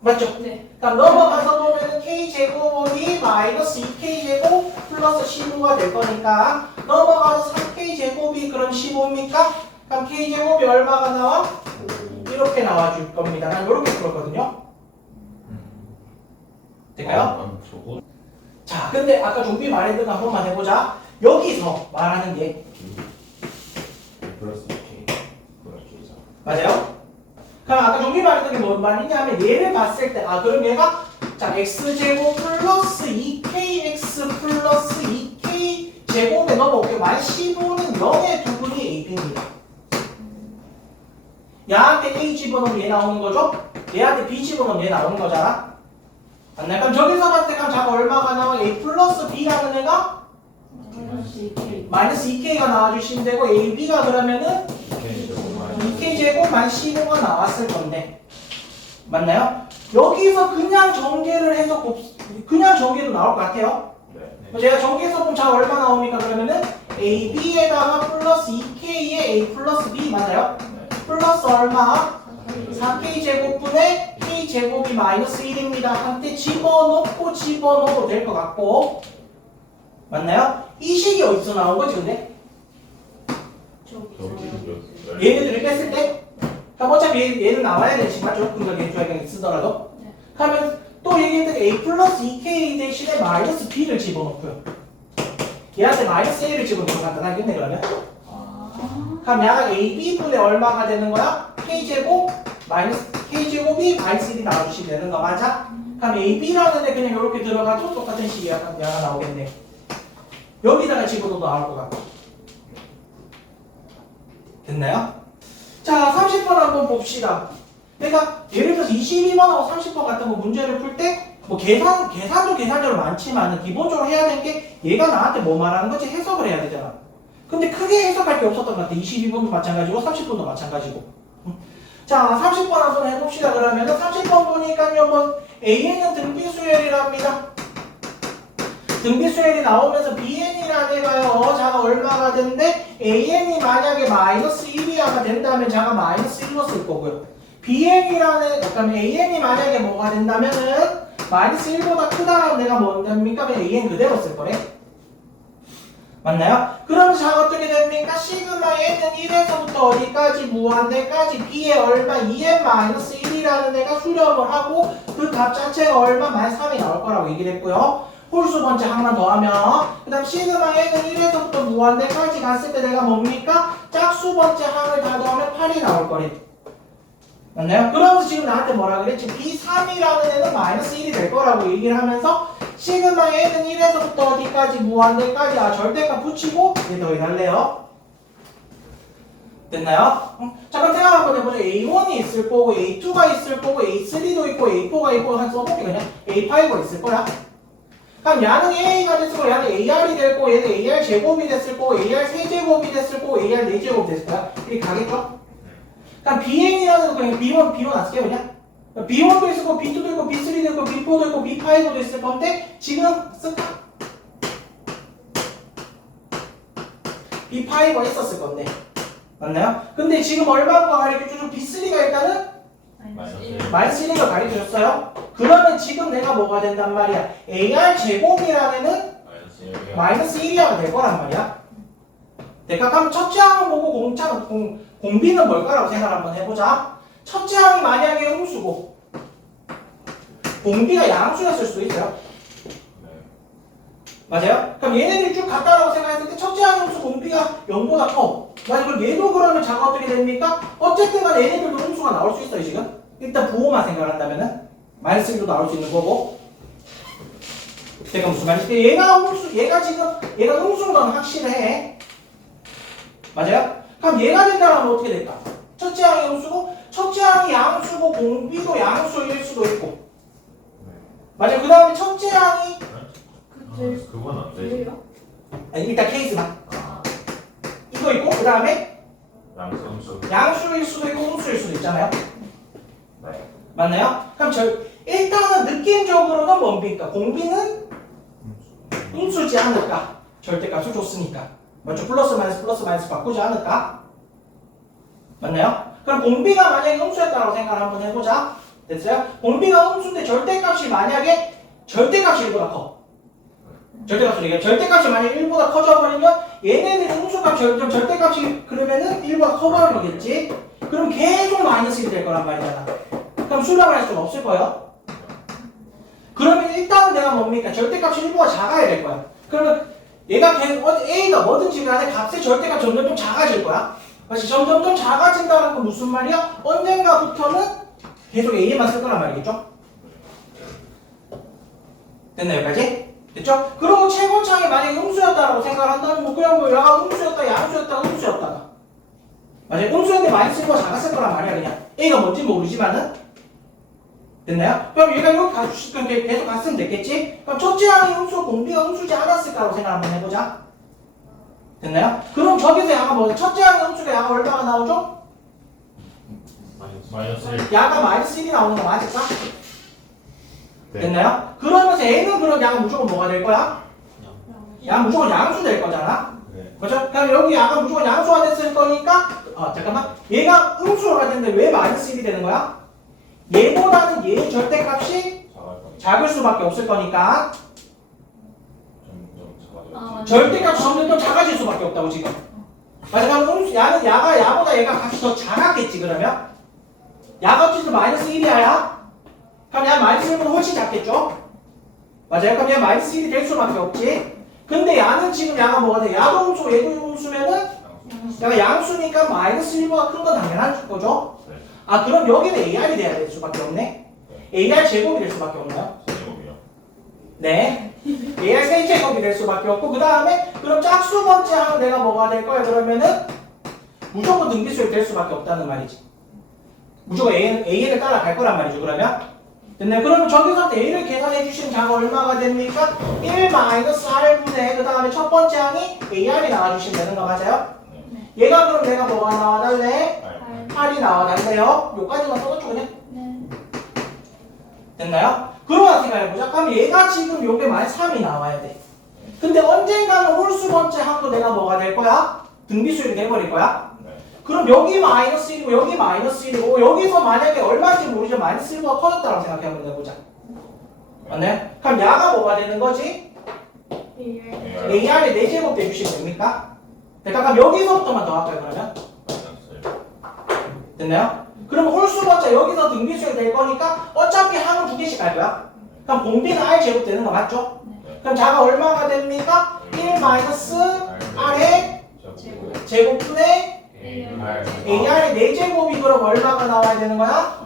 맞죠? 네. 그럼 넘어가서 보면은 K제곱이 마이너스 2K제곱 플러스 15가 될 거니까 넘어가서 3K제곱이 그럼 15입니까? 그럼 K제곱이 얼마가 나와? 이렇게 나와줄 겁니다. 난 이렇게 풀었거든요. 될까요? 자, 근데 아까 좀비 말했던 거 한 번만 해보자. 여기서 말하는 게 플러스 K 맞아요? 그럼 아까 좀비 말했던 게 뭔 말이냐면 얘를 봤을 때 그럼 얘가 자 x제곱 플러스 2kx 플러스 2k 제곱에 넘어올게요. 마이너스 15는 0의 두 분이 AB입니다. 얘한테 A 집어넣으면 얘 나오는 거죠? 얘한테 B 집어넣으면 얘 나오는 거잖아? 맞나요? 그럼 저기서 봤을 때 그럼 자가 얼마가 나와? A 플러스 B라는 애가 마이너스 2K가 나와주시면 되고 AB가 그러면은 2K제곱 마이너스 15가 나왔을 건데 맞나요? 여기서 그냥 전개를 해서 그냥 전개도 나올 것 같아요. 제가 전개해서 보면 자 얼마 나옵니까? 그러면은 AB에다가 플러스 2K에 A 플러스 B 맞아요? 플러스 얼마? 4K제곱분의 K제곱이 마이너스 1입니다. 한때 집어넣어도 될 것 같고 맞나요? 이 식이 어디서 나온 거지 근데? 얘네들을 뺐을 때? 그럼 어차피 얘는 나와야 되는 식 맞죠? 근거 개조하게 쓰더라도 그러면 또 얘기했던 A 플러스 2K 대신에 마이너스 B를 집어넣고요. 얘한테 마이너스 A를 집어넣으면 간단하겠네 그러면? 그럼 약간 AB분의 얼마가 되는 거야? K제곱 마이너스 K제곱이 마이너스 1이 나와주시면 되는 거 맞아? 그럼 AB라는 애 그냥 이렇게 들어가도 똑같은 식이 약간 나오겠네. 여기다가 집어넣어도 나올 것 같고 됐나요? 자 30번 한번 봅시다. 내가 예를 들어서 22번하고 30번 같은 거 문제를 풀 때 뭐 계산도 계산적으로 많지만 기본적으로 해야 되는 게 얘가 나한테 뭐 말하는 건지 해석을 해야 되잖아. 근데 크게 해석할 게 없었던 것 같아. 22번도 마찬가지고 30번도 마찬가지고. 자, 30번 한번 해봅시다. 그러면은 30번 보니까요, 뭐 AN은 등비수열이랍니다. 등비수열이 나오면서 BN이라는 애가요, 자가 얼마가 된대? AN이 만약에 마이너스 1이하가 된다면 자가 마이너스 1로 쓸 거고요. BN이라는, 그러니까 AN이 만약에 뭐가 된다면은 마이너스 1보다 크다라는 애가 뭔답니까? 그냥 AN 그대로 쓸 거래. 맞나요? 그럼 자가 어떻게 됩니까? 시그마 N은 1에서부터 어디까지? 무한대까지 B의 얼마? 2n-1이라는 애가 수렴을 하고 그 값 자체가 얼마? -3이 나올 거라고 얘기를 했고요. 홀수 번째 항만 더하면 그 다음 시그마 N은 1에서부터 무한대까지 갔을 때 내가 뭡니까? 짝수 번째 항을 다 더하면 8이 나올 거래. 맞나요? 그러면서 지금 나한테 뭐라 그랬지? B3이라는 애는 -1이 될 거라고 얘기를 하면서 시그마 N은 1에서부터 어디까지? 무한대까지 절대값 붙이고 얘 더해달래요. 됐나요? 자, 그럼 생각 한번 해보자. A1이 있을 거고 A2가 있을 거고 A3도 있고 A4가 있고 한 써볼게 그냥 A5가 있을 거야. 그럼 얘는 A가 됐을 거고 얘는 AR이 될 거고 얘는 AR 제곱이 됐을 거고 AR 세제곱이 됐을 거고 AR 4제곱이 됐을 거야. 이렇게 가겠죠? 그럼 BN이라는 거 그냥 B1 안 쓸게요 그냥. B1도 있을 거고 B2도 있고 B3도 있고 B4도 있고 B5도 있을 건데 지금 쓸까? B5가 있었을 건데 맞나요? 근데 지금 얼마가 가르쳐주죠? B3가 일단은 마이너스 1. -1인 걸 가르쳐줬어요. 그러면 지금 내가 뭐가 된단 말이야? AR 제곱이라는 애는 -1이야가 될 거란 말이야. 내가 그럼 첫째 항을 보고 공비는 뭘까라고 생각을 한번 해보자. 첫째 항이 만약에 음수고 공비가 양수였을 수도 있어요. 맞아요? 그럼 얘네들이 쭉 같다라고 생각했을 때 첫째 항이 음수 공비가 0보다 커. 맞아요? 그럼 얘도 그러면 자가 어떻게 됩니까? 어쨌든 간에 얘네들도 음수가 나올 수 있어요 지금. 일단 부호만 생각을 한다면은 -1도 나올 수 있는 거고. 내가 무슨 말인지 얘가 지금 음수인 건 확실해. 맞아요? 그럼 얘가 된다면 어떻게 될까? 첫째 항이 음수고 첫째 항이 양수고 공비도 양수일 수도 있고. 맞아요? 그 다음에 첫째 항이 그건 안 되지. 아니 일단 케이스만 아, 이거 있고 그 다음에 양수. 양수일 수도 있고 음수일 수도 있잖아요. 네. 맞나요? 그럼 일단은 느낌적으로는 뭡니까? 공비는 음수지 않을까? 절대값을 줬으니까. 맞죠? 플러스 마이너스 바꾸지 않을까? 맞나요? 그럼 공비가 만약에 음수였다고 생각을 한번 해보자. 됐어요? 공비가 음수인데 절대값이 만약에 절대값이 1보다 커. 절대값을 얘기해. 절대값이 만약에 1보다 커져버리면 얘네들이 음수값 절대값이 그러면은 1보다 커버리겠지? 그럼 계속 -1이 될 거란 말이잖아. 그럼 수렴을 할 수는 없을 거예요. 그러면 일단은 내가 뭡니까? 절대값이 1보다 작아야 될 거야. 그러면 얘가 A가 뭐든지 간에 값의 절대값 점점 좀 작아질 거야. 그렇지? 점점 작아진다는 건 무슨 말이야? 언젠가부터는 계속 A만 쓸 거란 말이겠죠? 됐나 여기까지? 됐죠? 그리고 최고창이 만약에 음수였다라고 생각을 한다면 뭐 그냥 뭐 얘가 음수였다 양수였다가 맞아요? 음수였는데 -1보다 작았을 거란 말이야 그냥. A가 뭔지 모르지만은 됐나요? 그럼 얘가 여기 가주시면 계속 갔으면 됐겠지? 그럼 첫째 항이 음수, 공비가 음수지 않았을까라고 생각 한번 해보자. 됐나요? 그럼 저기서 야가 뭐 첫째 항이 음수가 야가 얼마가 나오죠? -1. 야가 -1이 나오는 거 맞을까? 네. 됐나요? 그러면서 A는 그럼 야가 무조건 뭐가 될 거야? 야 무조건 양수 될 거잖아. 네. 그렇죠? 그럼 여기 야가 무조건 양수가 됐을 거니까 잠깐만 얘가 음수가 됐는데 왜 -1이 되는 거야? 얘보다는 얘의 절대값이 작을 수밖에 없을 거니까 점점 절대값이 점점 더 작아질 수밖에 없다고 지금. 맞아. 그럼 야보다 얘가 값이 더 작았겠지 그러면? 야가 어쨌든 -1이야 야? 그럼 야 -1보다 훨씬 작겠죠? 맞아요. 그럼 얘 -1이 될 수밖에 없지. 근데 야는 지금 야가 뭐가 돼? 야도 음수고 얘도 음수면은 야가 양수니까 -1보다 큰 건 당연한 거죠? 네. 그럼 여기는 AR이 돼야 될 수밖에 없네? AR 제곱이 될 수밖에 없나요? 제곱이요. 네. AR 세제곱이 될 수밖에 없고 그 다음에 그럼 짝수 번째 항은 내가 뭐가 될 거야? 그러면은 무조건 등비수열이 될 수밖에 없다는 말이지. 무조건 AN을 따라갈 거란 말이죠. 그러면 됐나요? 그러면 저기서 A를 계산해 주시면 자가 얼마가 됩니까? 1-R분의 그 다음에 첫 번째 항이 AR이 나와주시면 되는 거 맞아요? 얘가 그럼 내가 뭐가 나와달래? 8이 나와달래요. 요까지만 써놓죠 그냥. 네. 됐나요? 그러면 생각해보자. 그럼 얘가 지금 요게 마이너스 3이 나와야 돼. 근데 언젠가는 홀수 번째 항도 내가 뭐가 될 거야? 등비수열이 돼버릴 거야. 네. 그럼 여기 마이너스 1이고 여기 마이너스 1이고 여기서 만약에 얼마인지 모르지만 마이너스 1보다 커졌다고 생각해보자. 해보자. 맞네? 그럼 야가 뭐가 되는 거지? AR. AR의 4제곱 대주시면 됩니까? 그럼 여기서부터만 더 할까요 그러면? 됐나요? 그럼 홀수 번째 여기서 등비수열이 될 거니까 어차피 항은 2개씩 갈 거야. 그럼 공비는 R 제곱 되는 거 맞죠? 네. 그럼 자가 얼마가 됩니까? 1 마이너스 R의 제곱분의 AR의 4제곱이 그럼 얼마가 나와야 되는 거야?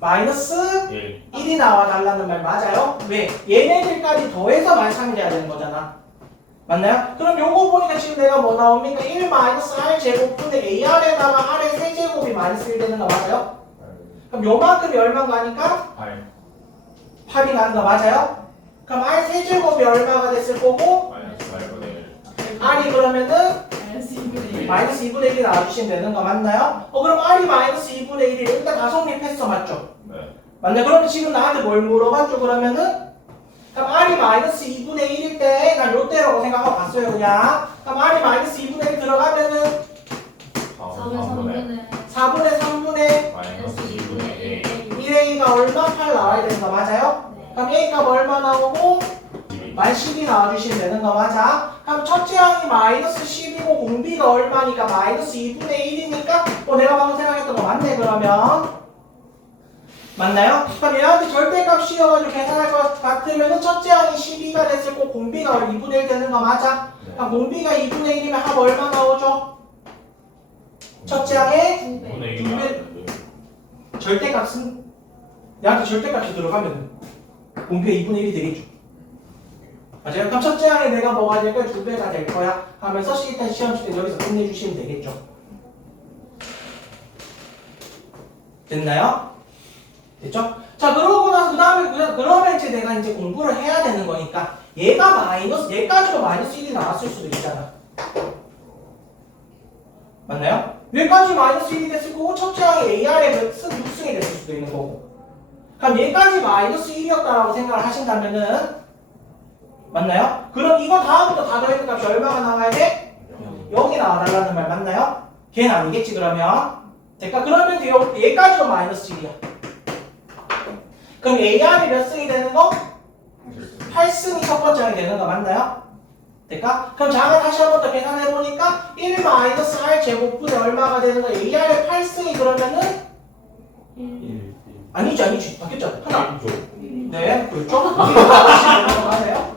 마이너스 1이 나와 달라는 말 맞아요? 왜? 얘네들까지 더해서 마이너스 3이 돼야 되는 거잖아. 맞나요? 그럼 요거 보니까 지금 내가 뭐 나옵니까? 1 마이너스 R 제곱분의 AR에다가 R의 세제곱이 마이너스 1 되는 거 맞아요? 그럼 요만큼이 얼마인가 하니까 8이 나는 거 맞아요? 그럼 R 세제곱이 얼마가 됐을 거고 R이 그러면은 마이너스 2분의 1이 나와주시면 되는 거 맞나요? 그럼 R이 마이너스 2분의 1이 일단 다 성립했어 맞죠? 맞네. 그러면 지금 나한테 뭘 물어봤죠 그러면은? 그럼 R이 마이너스 2분의 1일 때 난 요때라고 생각하고 봤어요 그냥. 그럼 R이 마이너스 2분의 1 들어가면은 4분의 3분의 1A가 얼마? 8 나와야 되는 거 맞아요? 그럼 A값 얼마 나오고? 마이너스 10이 나와주시면 되는 거 맞아? 그럼 첫째 항이 마이너스 10이고 공비가 얼마니까 마이너스 2분의 1이니까 내가 방금 생각했던 거 맞네 그러면. 맞나요? 그럼 얘한테 절대값 씌워가지고 계산할 것 같으면 첫째 항이 12가 됐을 거고 공비가 2분의 1 되는 거 맞아? 그럼 공비가 2분의 1이면 합 얼마 나오죠? 첫째 항에 2배 절대값은 얘한테 절대값이 들어가면 공비가 2분의 1이 되겠죠. 맞아요? 그럼 첫째 항에 내가 뭐가 될 거야? 2배가 될 거야 하면서 일단 시험 칠 때 여기서 끝내주시면 되겠죠. 됐나요? 됐죠? 자 그러고 나서 그 다음에 그러면 이제 내가 이제 공부를 해야 되는 거니까 얘가 마이너스 얘까지로 마이너스 1이 나왔을 수도 있잖아. 맞나요? 얘까지 마이너스 1이 됐을 거고 첫째 항이 AR의 6승이 됐을 수도 있는 거고. 그럼 얘까지 마이너스 1이었다라고 생각을 하신다면은 맞나요? 그럼 이거 다음부터 다 더했는 값이 얼마가 나와야 돼? 0이 나와달라는 말 맞나요? 걔는 아니겠지 그러면. 그러니까 그러면 얘까지도 마이너스 1이야. 그럼 AR이 몇 승이 되는 거? 8승이 첫 번째 항이 되는 거 맞나요? 될까? 그럼 자가 다시 한 번 더 계산해보니까 1 마이너스 R 제곱분의 얼마가 되는 거? AR의 8승이 그러면은? 아니지 바뀌었죠? 하나 네 그렇죠? 맞아요?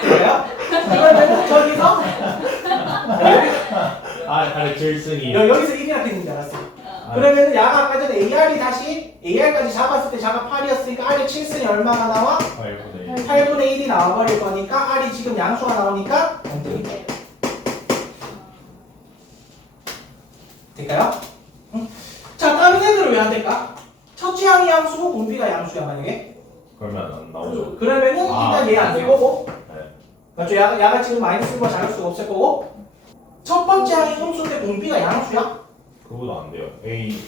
그래요? 그러면은 저기서 질승이 여기서 1이라 했는 줄 알았어. 그러면은 야가 아까 전에 AR까지 잡았을 때 자가 8이었으니까 R이 7승이 얼마가 나와? 8분의 1이 나와버릴 거니까 R이 지금 양수가 나오니까 안 되겠죠. 될까요? 응? 자, 다른 애들은 왜 안 될까? 첫째 항이 양수고 공비가 양수야 만약에. 그러면 안 나오죠. 그러면은 일단 얘 안 될 거고. 네. 맞죠? 야가 지금 마이너스가 작을 수가 없을 거고. 첫 번째 항이 음수인데 공비가 양수야? 그거도 안 돼요.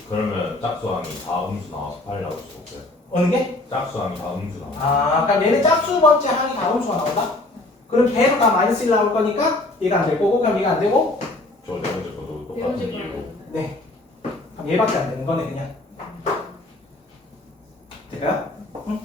그러면 짝수항이 다 음수 나와서 8 나올 수 없어요. 어느 게? 짝수항이 다 음수 나와. 그럼 얘는 짝수 번째 항이 다 음수가 나온다? 그럼 계속 다 마이너스 1 나올 거니까 얘가 안 될 거고 그럼 얘가 안 되고 저 네 번째 것도 똑같은 이유로. 네. 그럼 얘밖에 안 되는 거네 그냥. 될까요? 응?